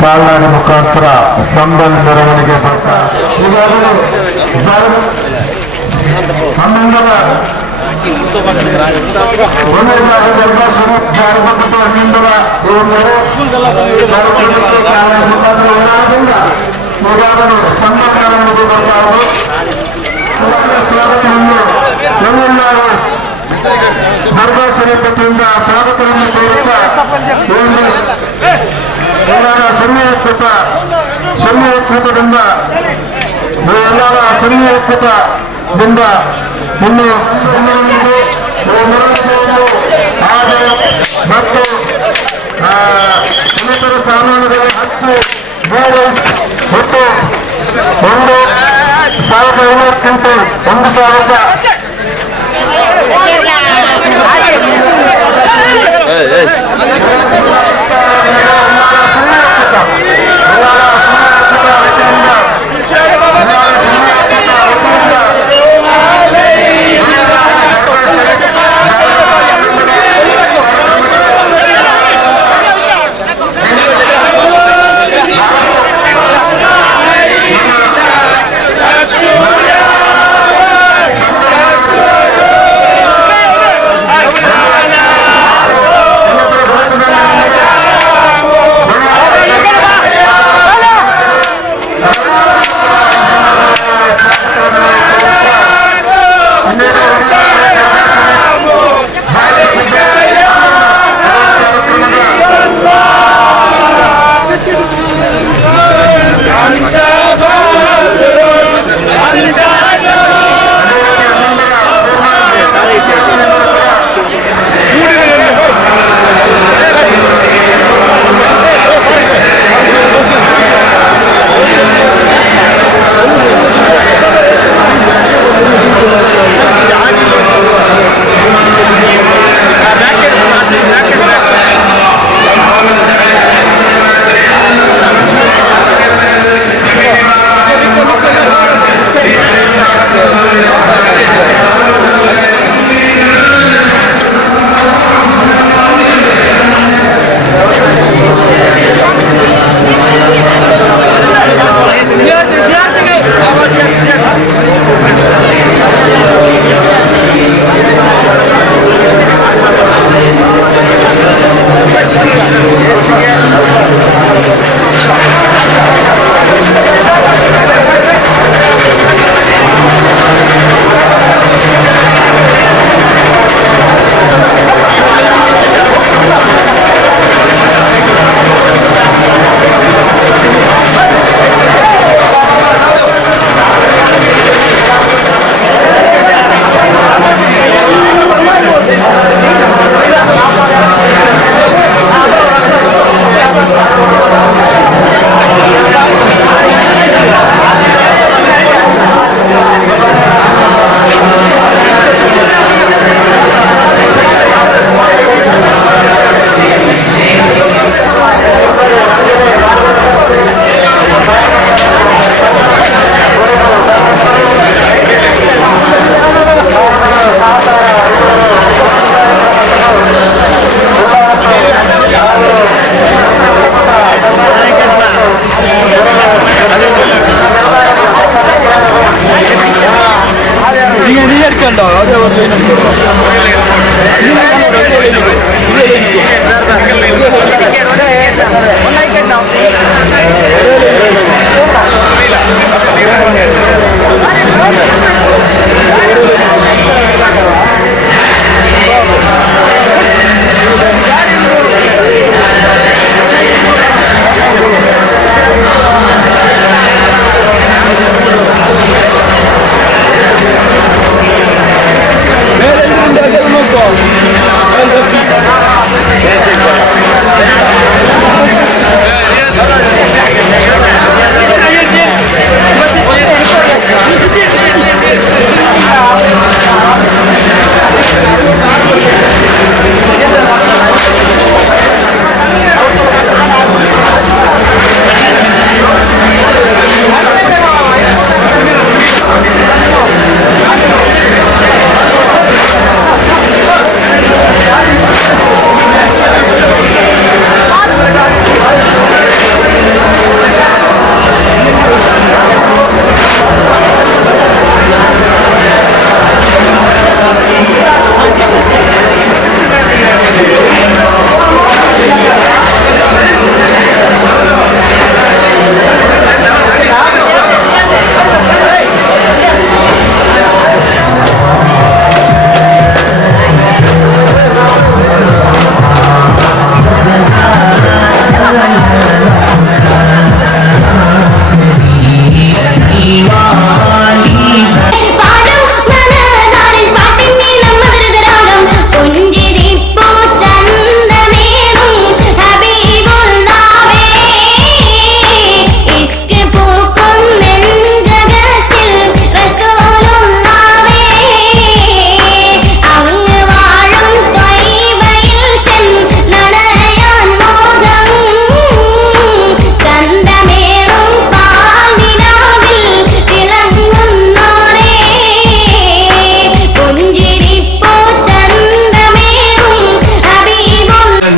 ಕಾಲ್ನಡಿ ಮುಖಾಂತರ ಸಂಬಲ್ ಮೆರವಣಿಗೆ ಬರ್ತಾರೆ ಈಗಾಗಲೇ ಹನ್ನೊಂದರ ಈಗಾಗಲೇ ಸಂಬಲ್ ಮೆರವಣಿಗೆ ಬರ್ತಾರೆ ಎಲ್ಲೆಲ್ಲರೂ ದರ್ಗಾ ಶರೀಫ್ ವತಿಯಿಂದ ಸ್ವಾಗತವನ್ನು ಕೋರುತ್ತಾ ಎಲ್ಲರ ಸನ್ನಿಹಿತದಿಂದ ಎಲ್ಲರ ಸನ್ನಿಹಿತದಿಂದ ಇನ್ನು ಹಾಗೆ ಮತ್ತು ಇನ್ನಿತರ ಸಾಮಾನುಗಳ ಹಕ್ಕು ಬೇರೆ ಒಟ್ಟು 1,500 ಕ್ವಿಂಟಲ್ 1,000 ಎಲ್ಲ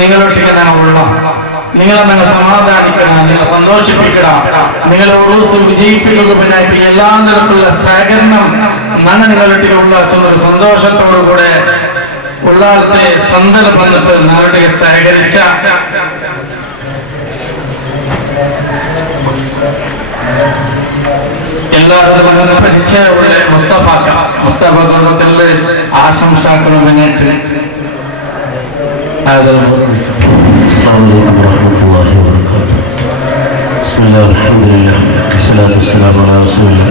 നിങ്ങളൊട്ടിക്ക് ഞങ്ങളുള്ള നിങ്ങളെ നിങ്ങൾ സമാധാനിക്കണം, നിങ്ങളെ സന്തോഷിപ്പിക്കണം, നിങ്ങളെ ഉറൂസ് വിജയിപ്പിക്കുന്നതിനായിട്ട് എല്ലാ നിരക്കുള്ള സഹകരണം നന്നെ നിങ്ങളൊട്ടിക്ക് ഉണ്ടാക്കുന്നൊരു സന്തോഷത്തോടു കൂടെ ഉള്ളാളത്തെ സന്തല വന്നിട്ട് നിങ്ങളുടെ സഹകരിച്ച എല്ലാവരും പരിചയമുള്ള മുസ്തഫ കുടുംബത്തിലെ ആശംസാക്കൾ മുന്നിട്ട് السلام عليكم ورحمة الله وبركاته. بسم الله والحمد لله والصلاة والسلام على رسول الله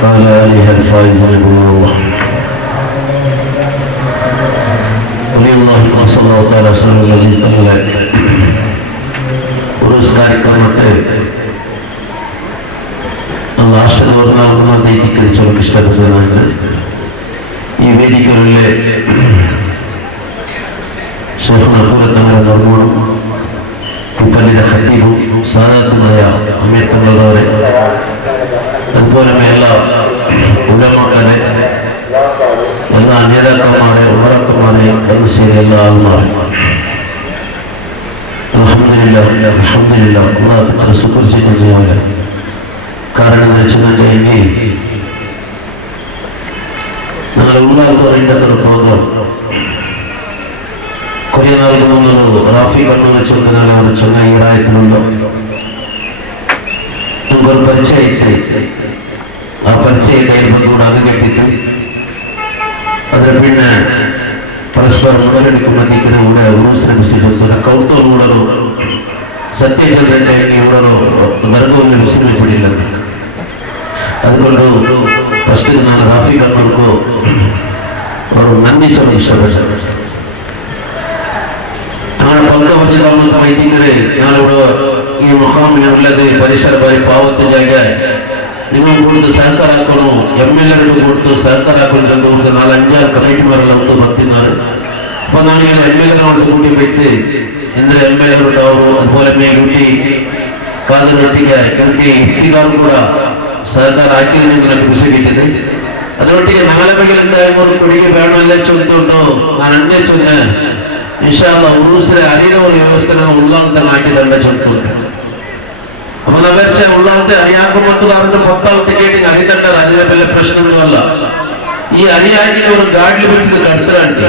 وعلى آله الفائزين بنور الله ولي الله صلى الله تعالى وسلم الذي തങ്ങളെ ഉറൂസ് കാര്യക്രമത്തെ ആശീർവാദം ധിക്കരിച്ചവർക്ക് ഇഷ്ടപ്പെട്ടതാണ്. ഈ വേദികളിലെ തങ്ങളുടെ നിർമ്മാണം പള്ളിയുടെ ഖത്തീബും സാധാരണമായ അമീർ തങ്ങളവരെ, അതുപോലെ എല്ലാ ഉലമാക്കളെ, എല്ലാ നേതാക്കന്മാരെ, ഉമറാക്കന്മാരെ, കർമ്മശ്ശേരി എല്ലാ ആൾമാരെ അൽഹംദുലില്ലാ അള്ളാഹ് ശുക്ർ ചെയ്യുന്നതുപോലെ. കാരണം എന്ന് വെച്ചിട്ടുണ്ടെങ്കിൽ ഞങ്ങൾ ഉള്ളാഹ് പറയുന്ന പ്രോഗ്രാം കുറേ നാൾക്ക് മുന്നൊരു റാഫി കണ്ണൂർ വെച്ചുകൊണ്ടാണ് അവർ ചെന്നൈ ഈടായത്തിലുണ്ടോ നമുക്കൊരു പരിചയത്തെ ആ പരിചയത്തെ ബന്ധുവിടെ അകക്കെട്ടിട്ട് അതിന് പിന്നെ പരസ്പരം മുതലെടുക്കുമ്പോഴത്തേക്കിന് ഇവിടെ ഉറൂസിനെ വിശ്വസിച്ചു കൗത്തോടുകൂടൊരു സത്യചന്ദ്രൻ്റെ ഇവിടൊരു ഗർഗവുള്ള വിശ്രമിപ്പിടില്ല. അതുകൊണ്ട് ഫസ്റ്റ് ನಾನು റാഫി കണ്ണൂർക്ക് ഒരു നന്ദി ചൊല്ലി ഇഷ്ടപ്പെട്ടു. ഞങ്ങളുടെ പങ്കവറ്റി താമസം വൈദികരെ ഞാനിവിടെ ഈ മുഖാമിനുള്ളത് പരിസരമായി പാവത്ത് ಜಾಗ നിങ്ങൾ കൊടുത്ത് സഹകരാക്കണോ, MLA കൊടുത്ത് സഹകരാക്കണം കൊടുത്ത് 4-5 കമ്മിറ്റിമാരെല്ലാം ഒത്ത് ಬರ್ತಿದ್ದಾರೆ. അപ്പോൾ ನಾನಿങ്ങനെ MLA കൂട്ടി പോയിട്ട് ಇಂದ್ರೆ MLA ಅವರು അതുപോലെ മേലുട്ടി ಕಾದರೊಟ್ಟಿಗೆ ಕೆಲಕ್ಕೆ ಇಟ್ಟಿಗಾರು ಕೂಡ ಸಹಕಾರ ಹಾಕಿ ನನಗೆ ಖುಷಿ കിട്ടിയത്. ಅದರೊಟ್ಟಿಗೆ ನಾಳೆ ಬಗ್ಗೆ ಮೂರು ಕೊಡುಗೆ ಬೇಡವಲ್ಲೇ ಚೊಂದುಂಟು ನಾನು ಅಂದೇ ಚೊಂದೆ ಇನ್ಶಾ ಅಲ್ಲಾಹ್ ಉರುಸಿನ ಅರಿನ ಒಂದು ವ್ಯವಸ್ಥೆನ ಉಳ್ಳಾಂತ ಹಾಕಿದಂಡ ಚೊಂದುಂಟು. അപ്പൊ നവീർച്ച ഉള്ളാളത്തെ അറിയാക്കും മറ്റും അവരുടെ 10 ടിക്കറ്റ് അറിയണ്ടത് അതിനെ വലിയ പ്രശ്നമൊന്നുമല്ല. ഈ അറിയാക്കിന് ഒരു ഗാഡിൽ വെച്ചത് കടുത്തരാണ്ട്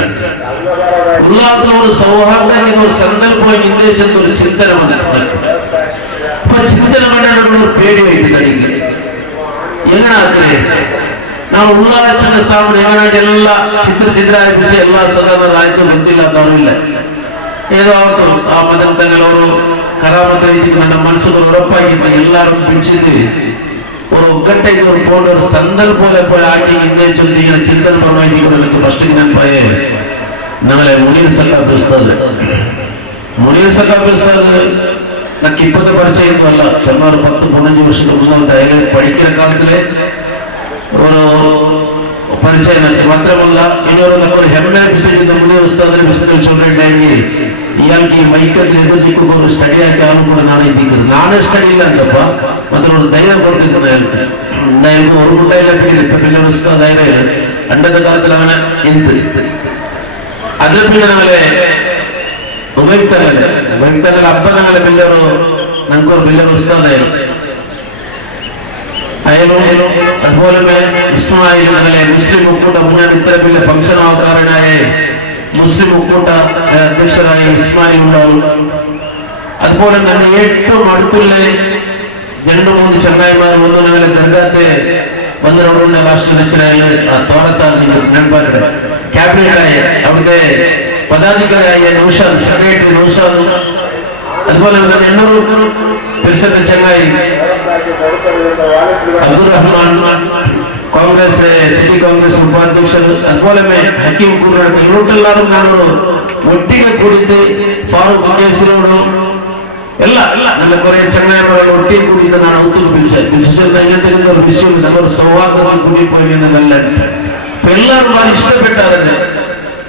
ഉള്ളാളത്തിന് ഒരു സൗഹാർദ്ദത്തിന് ഒരു സങ്കല്പം ഇന്ത്യച്ചെന്ന് ഒരു ചിന്തന വന്നിട്ടുണ്ട്. അപ്പൊ ചിന്തന വേണ്ട ഒരു പേടി വയ്ക്കുന്നത് എങ്ങനാക്കേ ನಾವು ಉಲ್ಲಾಸನ ಸಾಮನೆ ಏನಾಗಿ ಎಲ್ಲ ಚಿತ್ರ ಎಬ್ಬಿಸಿ ಎಲ್ಲ ಸದನರು ಆಯ್ತು ಗೊತ್ತಿಲ್ಲ ಅಂತ ಇಲ್ಲ. ಏದೋ ಅವತ್ತು ಆ ಮದನ್ ತಂಗಳವರು ಕರಾಮತ ನನ್ನ ಮನಸ್ಸಿಗೆ ಉറപ്പാക്കിയിട്ട് എല്ലാവരും പിടിച്ചിട്ട് ഒരു ഒക്കട്ടേക്ക് ഒരു പോണ്ട ഒരു സന്ദർഭം പോയി ആക്കി ഇന്ത്യ ചൊല്ലി ഇങ്ങനെ ചിന്തനപരമായിട്ട് ഫസ്റ്റ് ജ്ഞാനപ്പായ ഞങ്ങളെ മുനീർ സക്കാഫ് ഉസ്താദ് നമുക്ക് ഇപ്പോഴത്തെ പരിചയമൊന്നുമല്ല. ചെമ്മാർ 10-15 വർഷത്തിന് മുന്നേ അയാൾ പഠിക്കുന്ന കാലത്തിലെ ഒരു പരിചയം മാത്രമല്ല ഇനിയൊരു നമുക്കൊരു ഹെമ്മ വിസരിക്കുന്ന മുനീർ ഉസ്താദിനെ വിസരിച്ച് വെച്ചുകൊണ്ടിട്ടുണ്ടെങ്കിൽ ഇയാൾക്ക് ഈ മൈക്കത്തിൽ എതിർത്തിക്കുന്ന ഒരു സ്റ്റഡി ആക്കി ആളും കൂടെ നാളെ എത്തിക്കുന്നത്. നാളെ സ്റ്റഡി ഇല്ല എന്തപ്പ മറ്റൊരു ധൈര്യം കൊടുത്തിരിക്കുന്ന അയാൾക്ക് ഒരു കുട്ടായില്ലെങ്കിൽ ഇപ്പൊ പിന്നെ ഉസ്താദ് അയാളെ പണ്ടത്തെ കാലത്തിൽ അവനെ എന്ത് അതിൽ പിന്നെ ഞങ്ങളെ ഉപയുക്തങ്ങൾ അപ്പ ഞങ്ങളെ പിള്ളേരോ ഞങ്ങൾക്കൊരു പിള്ളേർ ഉസ്താദായിരുന്നു. അതുപോലെ ഇസ്മായിൽ ഞങ്ങളെ മുസ്ലിം ഒക്കൂട്ട മുന്നാണ് ഇത്ര വലിയ ഫംഗ്ഷൻ ആൾക്കാരനായ മുസ്ലിം ഒക്കൂട്ട അധ്യക്ഷരായ ഇസ്മായിൽ ഉണ്ടാവും. അതുപോലെ തന്നെ ഏറ്റവും അടുത്തുള്ള 2-3 ചങ്ങായിമാർ വന്നു ഞങ്ങളെ ദർഗാത്തെ വന്നവരുടെ രാഷ്ട്രീയ അധ്യക്ഷരായ തോറത്താൽ നെൽപ്പാക്കടെ ക്യാബിനറ്റായ അവിടുത്തെ പദാധികാരിയായ നൗഷാദ് സെക്രട്ടറി നൗഷാദും അതുപോലെ തന്നെ എന്നൊരു പരിസരത്തെ ചങ്ങായി അബ്ദുറഹ്മാൻ കോൺഗ്രസ് സിറ്റി കോൺഗ്രസ് ഉപാധ്യക്ഷർ അതുപോലെ ഹക്കീം കൂടാണ് ഇവരോട്ടെല്ലാവരും ഞാനോട് ഒട്ടിಗೆ കൂടിയിട്ട് ഫാറൂഖ് കേസിനോടും എല്ലാ നല്ല കുറെ ചങ്ങായിമാരെ ഒട്ടിയെ കൂടിയിട്ട് ഞാൻ ഒത്തു പിടിച്ചത് ഇങ്ങനത്തെ ഒരു വിഷയം നമ്മൾ സൗഹാർദ്ദത്തിൽ കൂടിപ്പോയി എന്നതല്ല. അപ്പൊ എല്ലാവരും വളരെ ഇഷ്ടപ്പെട്ടതല്ലേ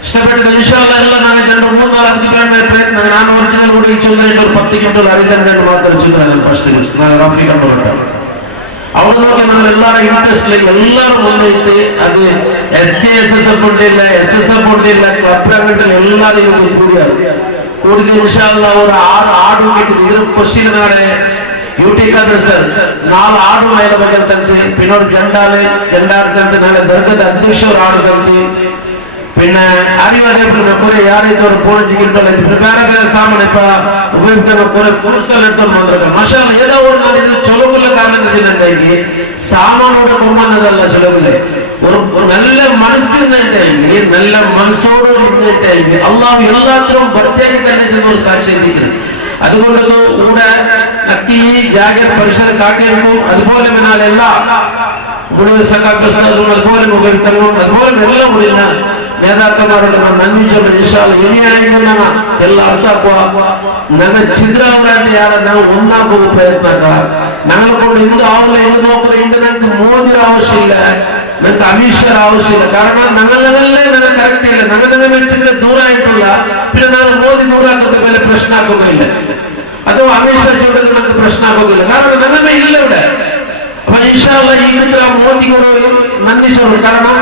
ഇഷ്ടപ്പെട്ടത് ഇൻഷാല്ലാ എല്ലാം ഞാൻ 2-3 നാൾ അധികം പ്രയത്നം ഞാൻ ഒറിജിനൽ കൂടി ചൊല്ലിട്ട് ഒരു 10 കിലോ അറിയുന്നുണ്ട് മാത്രം ചൊല്ലുന്നത് ഫസ്റ്റ് ഞാൻ റാഫി കണ്ടുകൊണ്ടാണ് അവിടെ നോക്കി നമ്മൾ എല്ലാവരും ഇൻട്രസ്റ്റിലേക്ക് എല്ലാവരും മുന്നിട്ട് അത് SJSSF ഉണ്ടില്ല SSF ഉണ്ടില്ല ക്ലബ് അങ്ങോട്ട് എല്ലാവരും കൂടിയാണ് கூடிய இன்ஷா அல்லாஹ் ஒரு 6 ஆடு கேக்குது. இது கொஸ்டின் நாளே യൂട്ടിക്കാതെ സർ 4 ആട് മൈല ബഗൽ ತಂತಿ പിന്നോട് ജണ്ടാർ ತಂತಿ ನಾಳೆ ದರ್ಗದ ಅಧ್ಯಕ್ಷರು ಆಡು ತಂತಿ പിന്നെ ಅನಿವಾರ್ಯ ಪೂರೆ ಯಾರೈತವರು ಫೋನ್ ಜಿಗಿಂಟಲ್ಲ ಬೇರೆ ಬೇರೆ ಸಾಮಾನು ಉಪಯುಕ್ತ ಪೂರೆ ಫ್ರೂಟ್ಸ್ ಎಲ್ಲ ಇಡ್ಕೊಂಡು ಬಂದ್ರೆ ಮಶಾಲ ಏದೋ ಒಂದು ನಾನು ಚೊಲಗುಲ್ಲ ಕಾರಣದಿಂದ സാമാനോട് കൊണ്ടുവന്നതല്ല ചൊല്ലുന്നത്. ഒരു നല്ല മനസ്സിനുണ്ടായി നല്ല മനസ്സോട് ഇരുന്നിട്ടായി അള്ളാഹു എല്ലാത്തിനും പ്രത്യേക തന്നെ ചെന്നൊരു സാക്ഷി എത്തിക്കുന്നത്. അതുകൊണ്ട് കൂടെ നക്കി ജാഗർ പരിസരം കാട്ടിയിരിക്കും. അതുപോലെ പിന്നാലെല്ലാ അതുപോലെ ഉപയുക്തങ്ങളും അതുപോലെ എല്ലാം ഉള്ള നേതാക്കന്മാരുടെ നന്ദി ചൊല്ലി ഇൻഷാ അല്ലാഹ് ഇനിയായിരുന്നു ಎಲ್ಲ ಅರ್ಥ ನನ್ನ ಚಿದ್ರಾವರಾಟ ಯಾರ ನಾವು ಒಂದಾಗುವ ಪ್ರಯತ್ನ ഞങ്ങളെ കൊണ്ട് ഇന്ന് ആവില്ല ഇന്ന് നോക്കുന്ന ഇന്ന് ഞങ്ങൾക്ക് മോദിയുടെ ആവശ്യമില്ല, ഞങ്ങൾക്ക് അമിത് ഷാ ആവശ്യമില്ല. കാരണം ഞങ്ങളല്ലേ ഞങ്ങൾ കറക്റ്റ് ഇല്ല, ഞങ്ങളുടെ വെച്ചിട്ട് ദൂരമായിട്ടുള്ള പിന്നെ ഞങ്ങൾ മോദി ദൂരാക്കുന്നത് വല്ല പ്രശ്നമാക്കുകയില്ല, അതോ അമിത് ഷാ ചോദിച്ചത് ഞങ്ങൾക്ക് പ്രശ്നമാക്കുകയില്ല. കാരണം ഞങ്ങളെ ഇല്ല ഇവിടെ. അപ്പൊ ഇൻഷാ അല്ലാഹ് ഈ മോദിക്ക് ഒരു നന്ദി ചൊല്ലും. കാരണം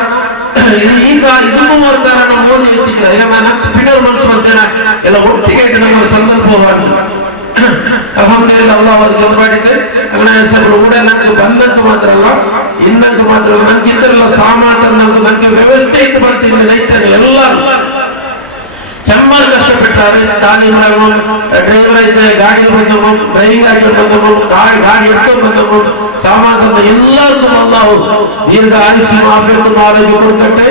ಈಗ ಇದನ್ನು ಕಾರಣ ಮೋದಿ ಎತ್ತಿಕ್ಕಿಲ್ಲ. ಈಗ ನಾನು ಪಿನ್ನರ್ ಮನಸ್ಸು ಮಾಡ್ತೇನೆ ಎಲ್ಲ ಒಟ್ಟಿಗೆ ನಮ್ಮ ಸಂದರ್ಭವನ್ನು ಅಲ್ಹಮ್ದುಲಿಲ್ಲಾಹ್ ಅಲ್ಲಾಹ್ ಅದು ಮಾಡಿದ್ದೆ. അങ്ങനെ ಹೆಸರು ಕೂಡ ನನಗೆ ಬಂದಂತ ಮಾತ್ರ ಅಲ್ಲ, ಇನ್ನಂತ ಮಾತ್ರ ನನಗಿದ್ದೆಲ್ಲ ಸಾಮಾನು ನನಗೆ ವ್ಯವಸ್ಥೆ ಇತ್ತು ಬರ್ತೀನಿ ರೈತರು ಎಲ್ಲರೂ ಚೆನ್ನಾಗಿ ಕಷ್ಟಪಟ್ಟಾರೆ. ತಾಲೀಮು ಡ್ರೈವರ್ ಐತೆ, ಗಾಡಿ ಬಂದವು, ಡ್ರೈವಿಂಗ್ ಆಗಿ ಬಂದವು, ಗಾಡಿ ಎಡ್ಕೊಂಡು ಬಂದವು, ಸಾಮಾನು ಎಲ್ಲರಿಗೂ അല്ലാഹു ദീർഘ ആയുസ്സും ആഫിയത്തും ആരോഗ്യം കൊടുക്കട്ടെ.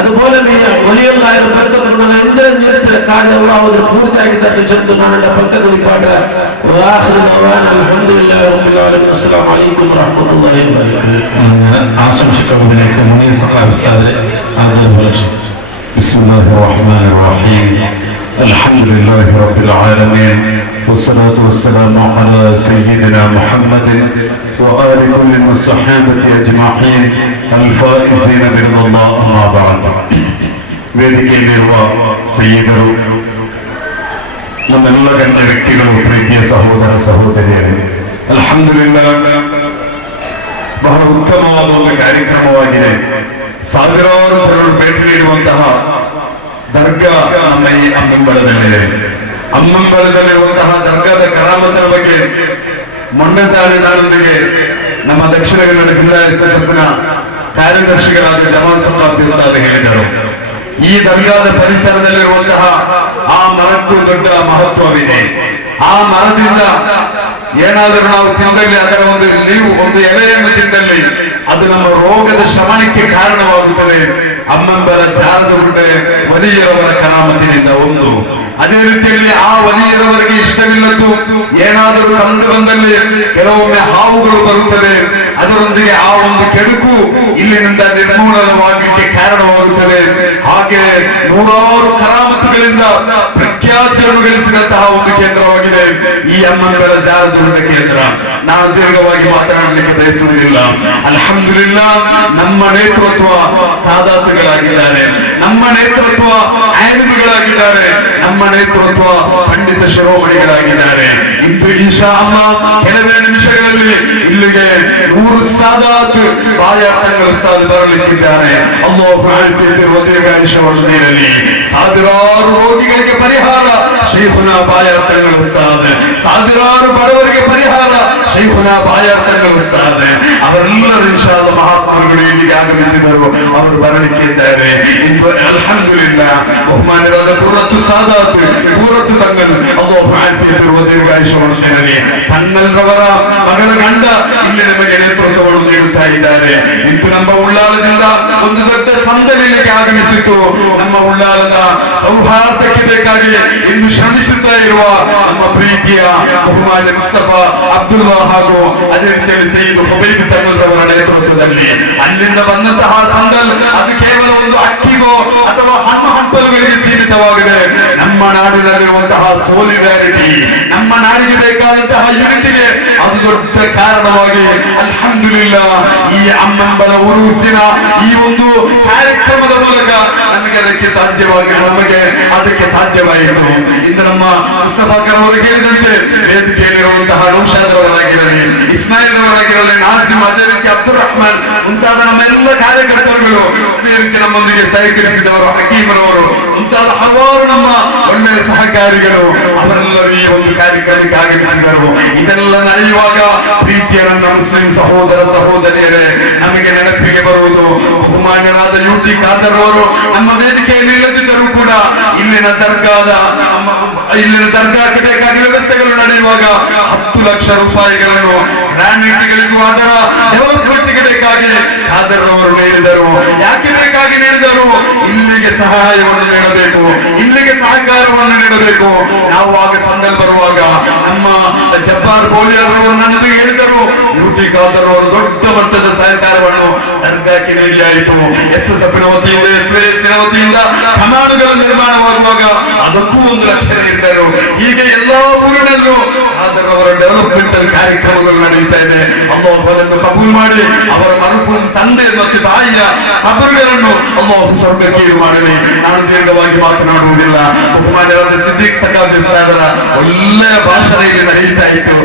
അതുപോലെ വലിയല്ലായ ബർക്കത്തുള്ള എന്തെങ്കിലും ചില കാര്യം അല്ലാഹു പൂർത്തിയാക്കി തട്ടി ചെന്ന് നമ്മുടെ പക്കത്തിൽ പാടുക. അൽഹംദുലില്ലാഹി റബ്ബിൽ ആലമീൻ. അസ്സലാമു അലൈക്കും വറഹ്മത്തുള്ളാഹി വബറകാതുഹു. ആശംസിക്കുന്നതിലേക്ക് മുനീർ സഖാഫി ഉസ്താദിനെ ആദരവോടെ بسم الله الرحمن الرحيم. الحمد لله رب العالمين والصلاة والسلام على سيدنا محمد وآل كل الصحابة أجمعين الفائزين برضا الله. أما بعد. ವೇದಿಕೆಯಲ್ಲಿರುವ ಸಯ್ಯಿದರು, ನಮ್ಮೆಲ್ಲ ಗಣ್ಯ ವ್ಯಕ್ತಿಗಳು, ಪ್ರೀತಿಯ ಸಹೋದರ ಸಹೋದರಿಯರೇ, ಅಲ್ಹಮ್ದುಲಿಲ್ಲಾಹ್ ಬಹಳ ಉತ್ತಮವಾದ ಒಂದು ಕಾರ್ಯಕ್ರಮವಾಗಿದೆ. ಸಾವಿರಾರು ಜನರು ಭೇಟಿ ನೀಡುವಂತಹ ದರ್ಗಾ ನಮ್ಮ ಈ ಅಮ್ಮಂಬಳದಲ್ಲಿದೆ. ಅಮ್ಮಂಬಳದಲ್ಲಿರುವಂತಹ ದರ್ಗಾದ ಕರಾಮತರ ಬಗ್ಗೆ ಮೊನ್ನೆ ತಾನೇ ನಾನೊಂದಿಗೆ ನಮ್ಮ ದಕ್ಷಿಣ ಕನ್ನಡ ಜಿಲ್ಲಾ ಎಸ್ಎಸ್ಎಫ್ನ ಕಾರ್ಯದರ್ಶಿಗಳಾದ ಜಮಾಲ್ ಸಖಾಫಿ ಉಸ್ತಾದ್ ಹೇಳಿದರು. ಈ ದರ್ಗಾದ ಪರಿಸರದಲ್ಲಿರುವಂತಹ ಆ ಮರಕ್ಕೂ ದೊಡ್ಡ ಮಹತ್ವವಿದೆ. ಆ ಮರದಿಂದ ಏನಾದರೂ ನಾವು ತಿಂದಲ್ಲಿ ಅದರ ಒಂದು ಎಲೆಯನ್ನು ತಿಂದಲ್ಲಿ ಅದು ನಮ್ಮ ರೋಗದ ಶಮನಕ್ಕೆ ಕಾರಣವಾಗುತ್ತದೆ. ಅಮ್ಮಂಬರ ಜಾರದ ಗುಡ್ಡೆ ವಲಿಯರವರ ಕರಾಮತಿನಿಂದ ಒಂದು. ಅದೇ ರೀತಿಯಲ್ಲಿ ಆ ವಲಿಯರವರಿಗೆ ಇಷ್ಟವಿಲ್ಲದ್ದು ಏನಾದರೂ ಕಂಡು ಬಂದಲ್ಲಿ ಕೆಲವೊಮ್ಮೆ ಹಾವುಗಳು ಬರುತ್ತದೆ. ಅದರೊಂದಿಗೆ ಆ ಒಂದು ಕೆಡುಕು ಇಲ್ಲಿನಿಂದ ನಿರ್ಮೂಲನವಾಗಲಿಕ್ಕೆ ಕಾರಣವಾಗುತ್ತದೆ. ಹಾಗೆ ನೂರಾರು ಕರಾಮತುಗಳಿಂದ ಪ್ರಖ್ಯಾತಿಯನ್ನು ಗಳಿಸಿದಂತಹ ಒಂದು ಕೇಂದ್ರವಾಗಿದೆ ಈ ಅಮ್ಮಂಬರ ಜಾರದ ಗುಡ್ಡೆ ಕೇಂದ್ರ. ನಾನು ದೀರ್ಘವಾಗಿ ಮಾತನಾಡಲಿಕ್ಕೆ ಬಯಸುವುದಿಲ್ಲ. ಅಲ್ಹಮ್ದುಲಿಲ್ಲಾಹ್ ನಮ್ಮ ನೇತೃತ್ವ ಸಾದಾತುಗಳಾಗಿದ್ದಾರೆ, ನಮ್ಮ ನೇತೃತ್ವ ಆಲಿಮ್ಗಳಾಗಿದ್ದಾರೆ, ನಮ್ಮ ನೇತೃತ್ವ ಪಂಡಿತ ಶಿರೋಮಣಿಗಳಾಗಿದ್ದಾರೆ. ಇಂದು ಇನ್ಶಾ ಅಲ್ಲಾಹ್ ಕೆಲವೇ ನಿಮಿಷಗಳಲ್ಲಿ ಇಲ್ಲಿಗೆ 100 ಸಾದಾತ್ ಬಾಯಾಟಂಗಳ ಉಸ್ತಾದ್ ಬರಲಿಕ್ಕಿದ್ದಾರೆ. ಅಲ್ಲಾಹು ಆಫಿಯತಿರುವ ದೀರ್ಘಾಯುಷ್ಯವನ್ನು ನೀಡಲಿ. ಸಾವಿರಾರು ರೋಗಿಗಳಿಗೆ ಪರಿಹಾರ ಶೈಖುನಾ ಬಾಯಾಟಂಗಳ ಉಸ್ತಾದ್, ಸಾವಿರಾರು ಬಡವರಿಗೆ ಪರಿಹಾರ ಶೈಖುನಾ ಬಾಯಾಟಂಗಳ ಉಸ್ತಾದ್. ಅವರೆಲ್ಲರೂ ಇನ್ಶಾ ಅಲ್ಲಾಹ್ ಮಹಾತ್ಮರುಗಳು ಇಲ್ಲಿಗೆ ಆಗಮಿಸಿದರು, ಅವರು ಬರಲಿಕ್ಕಿದ್ದಾರೆ. ಇಂದು ಅಲ್ಹಮ್ದುಲಿಲ್ಲಾಹ್ ಬಹುಮಾನ್ಯರಾದ ಪೂರತ್ತು ಸಾದಾತ್ ಪೂರತ್ತು ತಂಗಲ್ ಅಲ್ಲಾಹು ಆಫಿಯತಿರುವ ದೀರ್ಘಾಯುಷ್ಯವನ್ನು ನೀಡಲಿ. ತನ್ನಲ್ರವರ ಮಗಳ ಗಂಡ ಇಲ್ಲಿ ನಮಗೆ ನೇತೃತ್ವವನ್ನು ನೀಡುತ್ತಾ ಇದ್ದಾರೆ. ಇಂದು ನಮ್ಮ ಉಳ್ಳಾಲದಿಂದ ಒಂದು ದೊಡ್ಡ ಸಂದಲಿಗೆ ಆಗಮಿಸಿತು. ನಮ್ಮ ಉಳ್ಳಾಲದ ಸೌಹಾರ್ದಕ್ಕೆ ಬೇಕಾಗಿ ಇನ್ನು ಶ್ರಮಿಸುತ್ತಾ ಇರುವ ನಮ್ಮ ಪ್ರೀತಿಯ ಬಹುಮಾನ್ಯ ಮುಸ್ತಫಾ ಅಬ್ದುಲ್ಲಾ ಹಾಗೂ ಅದೇ ರೀತಿಯಲ್ಲಿ ಸೈಯದ್ ಹುಬೈಬ್ ತಮ್ಮರವರ ನೇತೃತ್ವದಲ್ಲಿ ಅಲ್ಲಿಂದ ಬಂದಂತಹ ಸಂದಲ್ ಅದು ಕೇವಲ ಒಂದು ಅಕ್ಕಿಗೋ ಅಥವಾ ಹಣ್ಣು ಹಂಪಲುಗಳಿಗೆ ಸೀಮಿತವಾಗಿದೆ. ನಮ್ಮ ನಾಡಿನಲ್ಲಿರುವಂತಹ ಸೋಲಿಡಾರಿಟಿ, ನಮ್ಮ ನಾಡಿಗೆ ಬೇಕಾದಂತಹ ಯುನಿಟಿಗೆ ಅದು ದೊಡ್ಡ ಕಾರಣವಾಗಿ ಅಲ್ಹಮ್ದುಲಿಲ್ಲಾಹ್ ಈ ಅಮ್ಮಂಬರ ಉರುಸಿನ ಈ ಒಂದು ಕಾರ್ಯಕ್ರಮದ ಮೂಲಕ ನಮಗೆ ಅದಕ್ಕೆ ಸಾಧ್ಯವಾಯಿತು. ಇಂದು ನಮ್ಮ ಮುಸ್ತಫಾಕರ್ ಅವರು ಹೇಳಿದಂತೆ ವೇದಿಕೆಯಲ್ಲಿರುವಂತಹ ನೌಶಾದ್ ಅವರಾಗಿರಲಿ, ಇಸ್ಮಾಯಿಲ್ ಅವರಾಗಿರಲಿ, ನಾಸಿಮ್, ಅದೇ ರೀತಿ ಅಬ್ದುಲ್ ರಹಮಾನ್ ಮುಂತಾದ ನಮ್ಮ ಎಲ್ಲ ಕಾರ್ಯಕರ್ತರುಗಳು, ಅದೇ ರೀತಿ ನಮ್ಮೊಂದಿಗೆ ಸಹಕರಿಸಿದವರು ಹಕೀಮರವರು ಮುಂತಾದ ಹಲವಾರು ನಮ್ಮ ಒಳ್ಳೆಯ ಸಹಕಾರ ಅಧಿಕಾರಿಗಳು ಅವರೆಲ್ಲರೂ ಈ ಒಂದು ಕಾರ್ಯಕ್ರಮಕ್ಕೆ ಆಗಮಿಸಿದರು. ಇದೆಲ್ಲ ನಡೆಯುವಾಗ ಪ್ರೀತಿಯ ನನ್ನ ಮುಸ್ಲಿಂ ಸಹೋದರ ಸಹೋದರಿಯರೇ, ನಮಗೆ ನೆನಪಿಗೆ ಬರುವುದು ಬಹುಮಾನ್ಯರಾದ ಯುಟಿ ಖಾದರ್ ಅವರು ನಮ್ಮ ವೇದಿಕೆಯಲ್ಲಿ ಇಲ್ಲದಿದ್ದರೂ ಕೂಡ ಇಲ್ಲಿನ ದರ್ಗಾಕ್ಕೆ ಬೇಕಾಗಿ ವ್ಯವಸ್ಥೆಗಳು ನಡೆಯುವಾಗ 10 ಲಕ್ಷ ರೂಪಾಯಿಗಳನ್ನು ಗ್ರಾಂಡ್ಗಳಿಗೂ ಅದರ ಡೆವಲಪ್ಮೆಂಟ್ಗೆ ಬೇಕಾಗಿ ಖಾದರ್ ಅವರು ನೀಡಿದರು. ಯಾಕೆ ಬೇಕಾಗಿ ನೀಡಿದರು? ಇಲ್ಲಿಗೆ ಸಹಾಯವನ್ನು ನೀಡಬೇಕು, ಇಲ್ಲಿಗೆ ಸಹಕಾರವನ್ನು ನೀಡಬೇಕು. ನಾವು ಆಗ ಸಂದಲ್ ಬರುವಾಗ ನಮ್ಮ ಜಬ್ಬಾರ್ ಬೋಲಿಯರ್ ಅವರು ನನ್ನದು ಹೇಳಿದರು, ಯುಟಿ ಖಾದರ್ ಅವರು ದೊಡ್ಡ ಮಟ್ಟದ ಸಹಕಾರವನ್ನು ದರ್ಗಾಕ್ಕೆ ನೀಡಿಯಾಯಿತು. SSFನ ವತಿಯಿಂದ SVSನ ವತಿಯಿಂದ ಕಮಾನುಗಳ ನಿರ್ಮಾಣವಾಗುವಾಗ ಅದಕ್ಕೂ 1 ಲಕ್ಷ ನೀಡಿದರು. ಹೀಗೆ ಎಲ್ಲಾ ಊರಿನಲ್ಲೂ ಖಾದರ್ ಅವರ ಡೆವಲಪ್ಮೆಂಟಲ್ ಕಾರ್ಯಕ್ರಮಗಳು ನಡೆಯುತ್ತಾ ಇದೆ. ಅಲ್ಲಾಹು ಅದನ್ನು ಕಬೂಲ್ ಮಾಡಿ ಅವರ ಮರುಪೂರ್ಣ ತಂದೆ ಮತ್ತು ತಾಯಿಯ ಕಬರುಗಳನ್ನು ಅಲ್ಲಾಹು ಸ್ವರ್ಗಕ್ಕೀಡು ಮಾಡಲಿ. ನಾನು ದೀರ್ಘವಾಗಿ ಮಾತನಾಡುವುದಿಲ್ಲ. ಬಹುಮಾನ್ಯರಾದ ಸಿದ್ದಿಕ್ ಸಕಾಫಿ ಸಾದರ ಒಳ್ಳೆಯ ಭಾಷಣ ಇಲ್ಲಿ ನಡೆಯುತ್ತಾ ಇತ್ತು.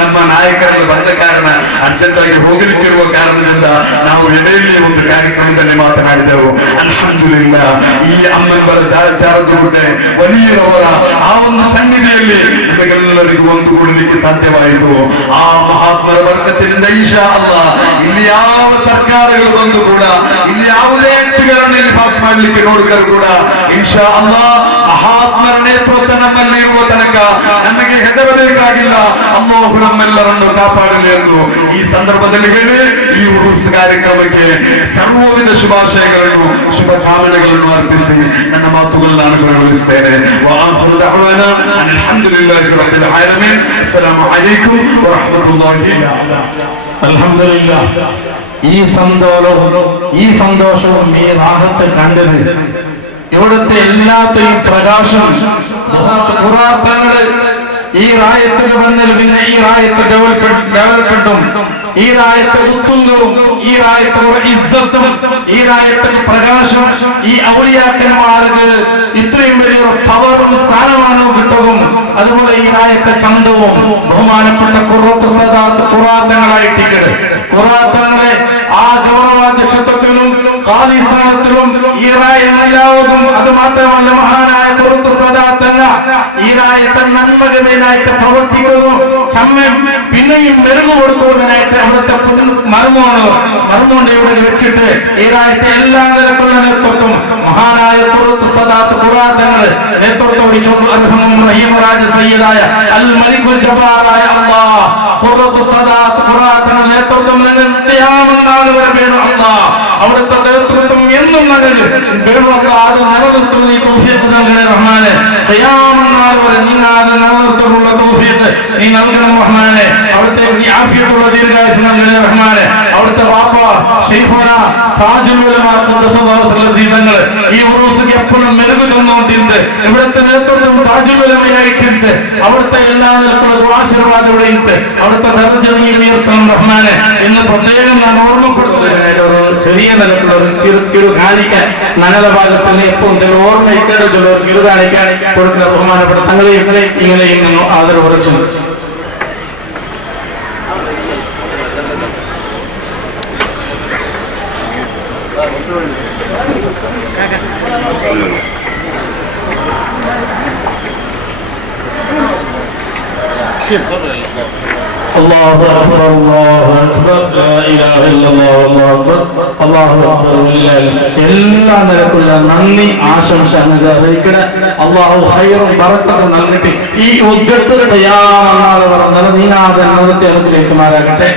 ನಮ್ಮ ನಾಯಕರೆಲ್ಲ ಬಂದ ಕಾರಣ ಅರ್ಜೆಂಟ್ ಆಗಿ ಹೋಗಲಿಕ್ಕಿರುವ ಕಾರಣದಿಂದ ನಾವು ಎಡೆಯಲ್ಲಿ ಒಂದು ಕಾರ್ಯಕ್ರಮದಲ್ಲಿ ಮಾತನಾಡಿದೆವು. ಅಲ್ಹಮ್ದುಲಿಲ್ಲಾ, ಈ ಅಮ್ಮನವರ ಜಾರದಗುಡ್ಡೆ ವಲಿಯರವರ ಆ ಒಂದು ಸನ್ನಿಧಿಯಲ್ಲಿ ನಮಗೆಲ್ಲರಿಗೂ ಒಂದುಗೂಡಲಿಕ್ಕೆ ಸಾಧ್ಯವಾಯಿತು. ಆ ಮಹಾತ್ಮರ ಬರ್ಕತ್ತಿನಿಂದ ಇನ್ಶಾ ಅಲ್ಲಾಹ್ ಇಲ್ಲಿ ಯಾವ ಸರ್ಕಾರಗಳು ಬಂದು ಕೂಡ, ಇಲ್ಲಿ ಯಾವುದೇ ವ್ಯಕ್ತಿಗಳನ್ನು ಇಲ್ಲಿ ಪಾಸ್ ಮಾಡಲಿಕ್ಕೆ ನೋಡಿದರೂ ಕೂಡ ಇನ್ಶಾ ಅಲ್ಲಾಹ್ ಮಹಾತ್ಮರ ನೇತೃತ್ವ ನಮ್ಮಲ್ಲಿ ಇರುವ ತನಕ ನಮಗೆ ಹೆದರಬೇಕಾಗಿಲ್ಲ. ಅಲ್ಲಾಹು ನಮ್ಮೆಲ್ಲರನ್ನು ಕಾಪಾಡಲಿ ಎಂದು ಈ ಸಂದರ್ಭದಲ್ಲಿ ಹೇಳಿ ಈ ಉರುಸ್ ಕಾರ್ಯಕ್ರಮಕ್ಕೆ ಸರ್ವವಿಧ ಶುಭಾಶಯಗಳನ್ನು ಶುಭ ಕಾಮನೆಗಳನ್ನು ಅರ್ಪಿಸಿ ನನ್ನ ಮಾತುಗಳನ್ನು ನಾನು ಗೌರವಿಸುತ್ತೇನೆ. ವಆಖಿರು ದಅವಾನಾ ಅಲ್ಹಮ್ದುಲಿಲ್ಲಾಹಿ ರಬ್ಬಿಲ್ ಆಲಮೀನ್. ಅಸ್ಸಲಾಮು ಅಲೈಕುಂ ವರಹ್ಮತುಲ್ಲಾಹಿ. അൽഹംദുലില്ലാ, ഈ സന്തോഷവും ഈ റാഹത്ത് കണ്ടത് ഇവിടുത്തെ എല്ലാത്തെയും പ്രകാശം ഖുറാത്തങ്ങള് ഈ റായത്തിന് വന്നൽ പിന്നെ ഈ റായത്ത് ഡെവലപ്മെന്റും ഈ റായത്ത് ഉത്തുംഗവും ഈ റായത്തിനുള്ള ഇസ്സത്തും ഈ റായത്തിന് പ്രകാശം ഈ ഔലിയാക്കന്മാർക്ക് ഇത്രയും വലിയൊരു പവറും സ്ഥാനമാനവും കിട്ടവും അതുപോലെ ഈ റായത്തെ ചന്തവും ബഹുമാനപ്പെട്ട ഖുറത്ത് സദാത്ത് ഖുറാത്തങ്ങളായിട്ടിട്ട് ഖുറാത്തങ്ങളെ ആ ഗൗരവാധ്യക്ഷത്വത്തിലും ഖാലിസ്ഥാനത്തിലും ഈ റായെല്ലാവരും അത് മാത്രമല്ല മഹാനായ ഖുറത്ത് സദാത്തങ്ങ ഈ റായത്തെ നന്മകതയിലായിട്ട് പ്രവർത്തിക്കുന്നു. ചമ്മം പിന്നെയും മെരുగు കൊടുക്കുന്നതിനായിട്ട് അവിടുത്തെ മർമ്മോണ്ട് ഇവിടെ വെച്ചിട്ട് ഈ റായത്തെ എല്ലാ നിരക്കുള്ള നേതൃത്വം മഹാനായ ഖുറത്ത് സദാത്ത് ഖുറാത്തങ്ങൾ നേതൃത്വം വഹിച്ചുകൊണ്ട് അർഹമും റഹീമുറാജ സയ്യിദായ അൽ മലിക്കുൽ ജബ്ബാറായ അല്ലാഹ് ഖുറത്ത് സദാത്ത് ഖുറാത്തങ്ങൾ നേതൃത്വം ഖിയാമത്ത് വരെ വേണം അല്ലാഹ്. അവിടുത്തെ നേതൃത്വം എന്നും നല്ലത് അത് നിലനിർത്തുന്ന ഈ തൗഫീഖ് നൽകണേ റഹ്മാനെ. ഖിയാമത്ത് വരെ നീ അത് നിലനിർത്തുന്നുള്ള തൗഫീഖ് നീ നൽകണം റഹ്മാനെ. അവിടുത്തെ നീ ആഫിയത്തുള്ള ദീർഘായുസ്സ് നൽകണേ റഹ്മാനെ. അവിടുത്തെ വാപ്പ ശൈഖുന താജുൽ ഉലമാ ഖദ്ദസല്ലാഹു അലൈഹി തങ്ങൾ ഈ ഉറൂസിക്ക് എപ്പോഴും മെരുകു തന്നുകൊണ്ടിരുന്നത് ഇവിടുത്തെ നേതൃത്വം താജുൽ ഉലമയായിട്ടിരുന്നത് അവിടുത്തെ എല്ലാ നിലക്കുള്ള ആശീർവാദം ഇവിടെ ഇരുത്ത് അവിടുത്തെ ദർജ നീ ഉയർത്തണം റഹ്മാനെ എന്ന് പ്രത്യേകം ഞാൻ ഓർമ്മപ്പെടുത്തുന്നതിനായിട്ട് ഒരു ചെറിയ നിലക്കുള്ള ഒരു കിരു കാണിക്കാൻ ഞങ്ങളുടെ ഭാഗത്ത് നിന്ന് എപ്പോൾ എന്തെങ്കിലും ഓർമ്മയിക്കേണ്ടുള്ള ഒരു കിരു കാണിക്കാൻ കൊടുക്കുന്ന ബഹുമാനപ്പെട്ട തങ്ങളെയും നിങ്ങളെയും നിങ്ങൾ ആദരവ് ഉറച്ചു. അല്ലാഹു അക്ബർ അല്ലാഹു അക്ബർ ലാ ഇലാഹ ഇല്ലല്ലാഹു അല്ലാഹു അക്ബർ അല്ലാഹു അക്ബർ എല്ലാ നിരക്കുള്ള നന്ദി ആശംസ അറിയിക്കണേ. അല്ലാഹു ഖൈറും ബറക്കത്തും നൽകട്ടെ. ഈ ഉദ്ഘാടന ഖിയാമത്ത് നാളെ വരെ നിലനിൽക്കുന്ന അനുഗ്രഹിക്കുമാറാകട്ടെ.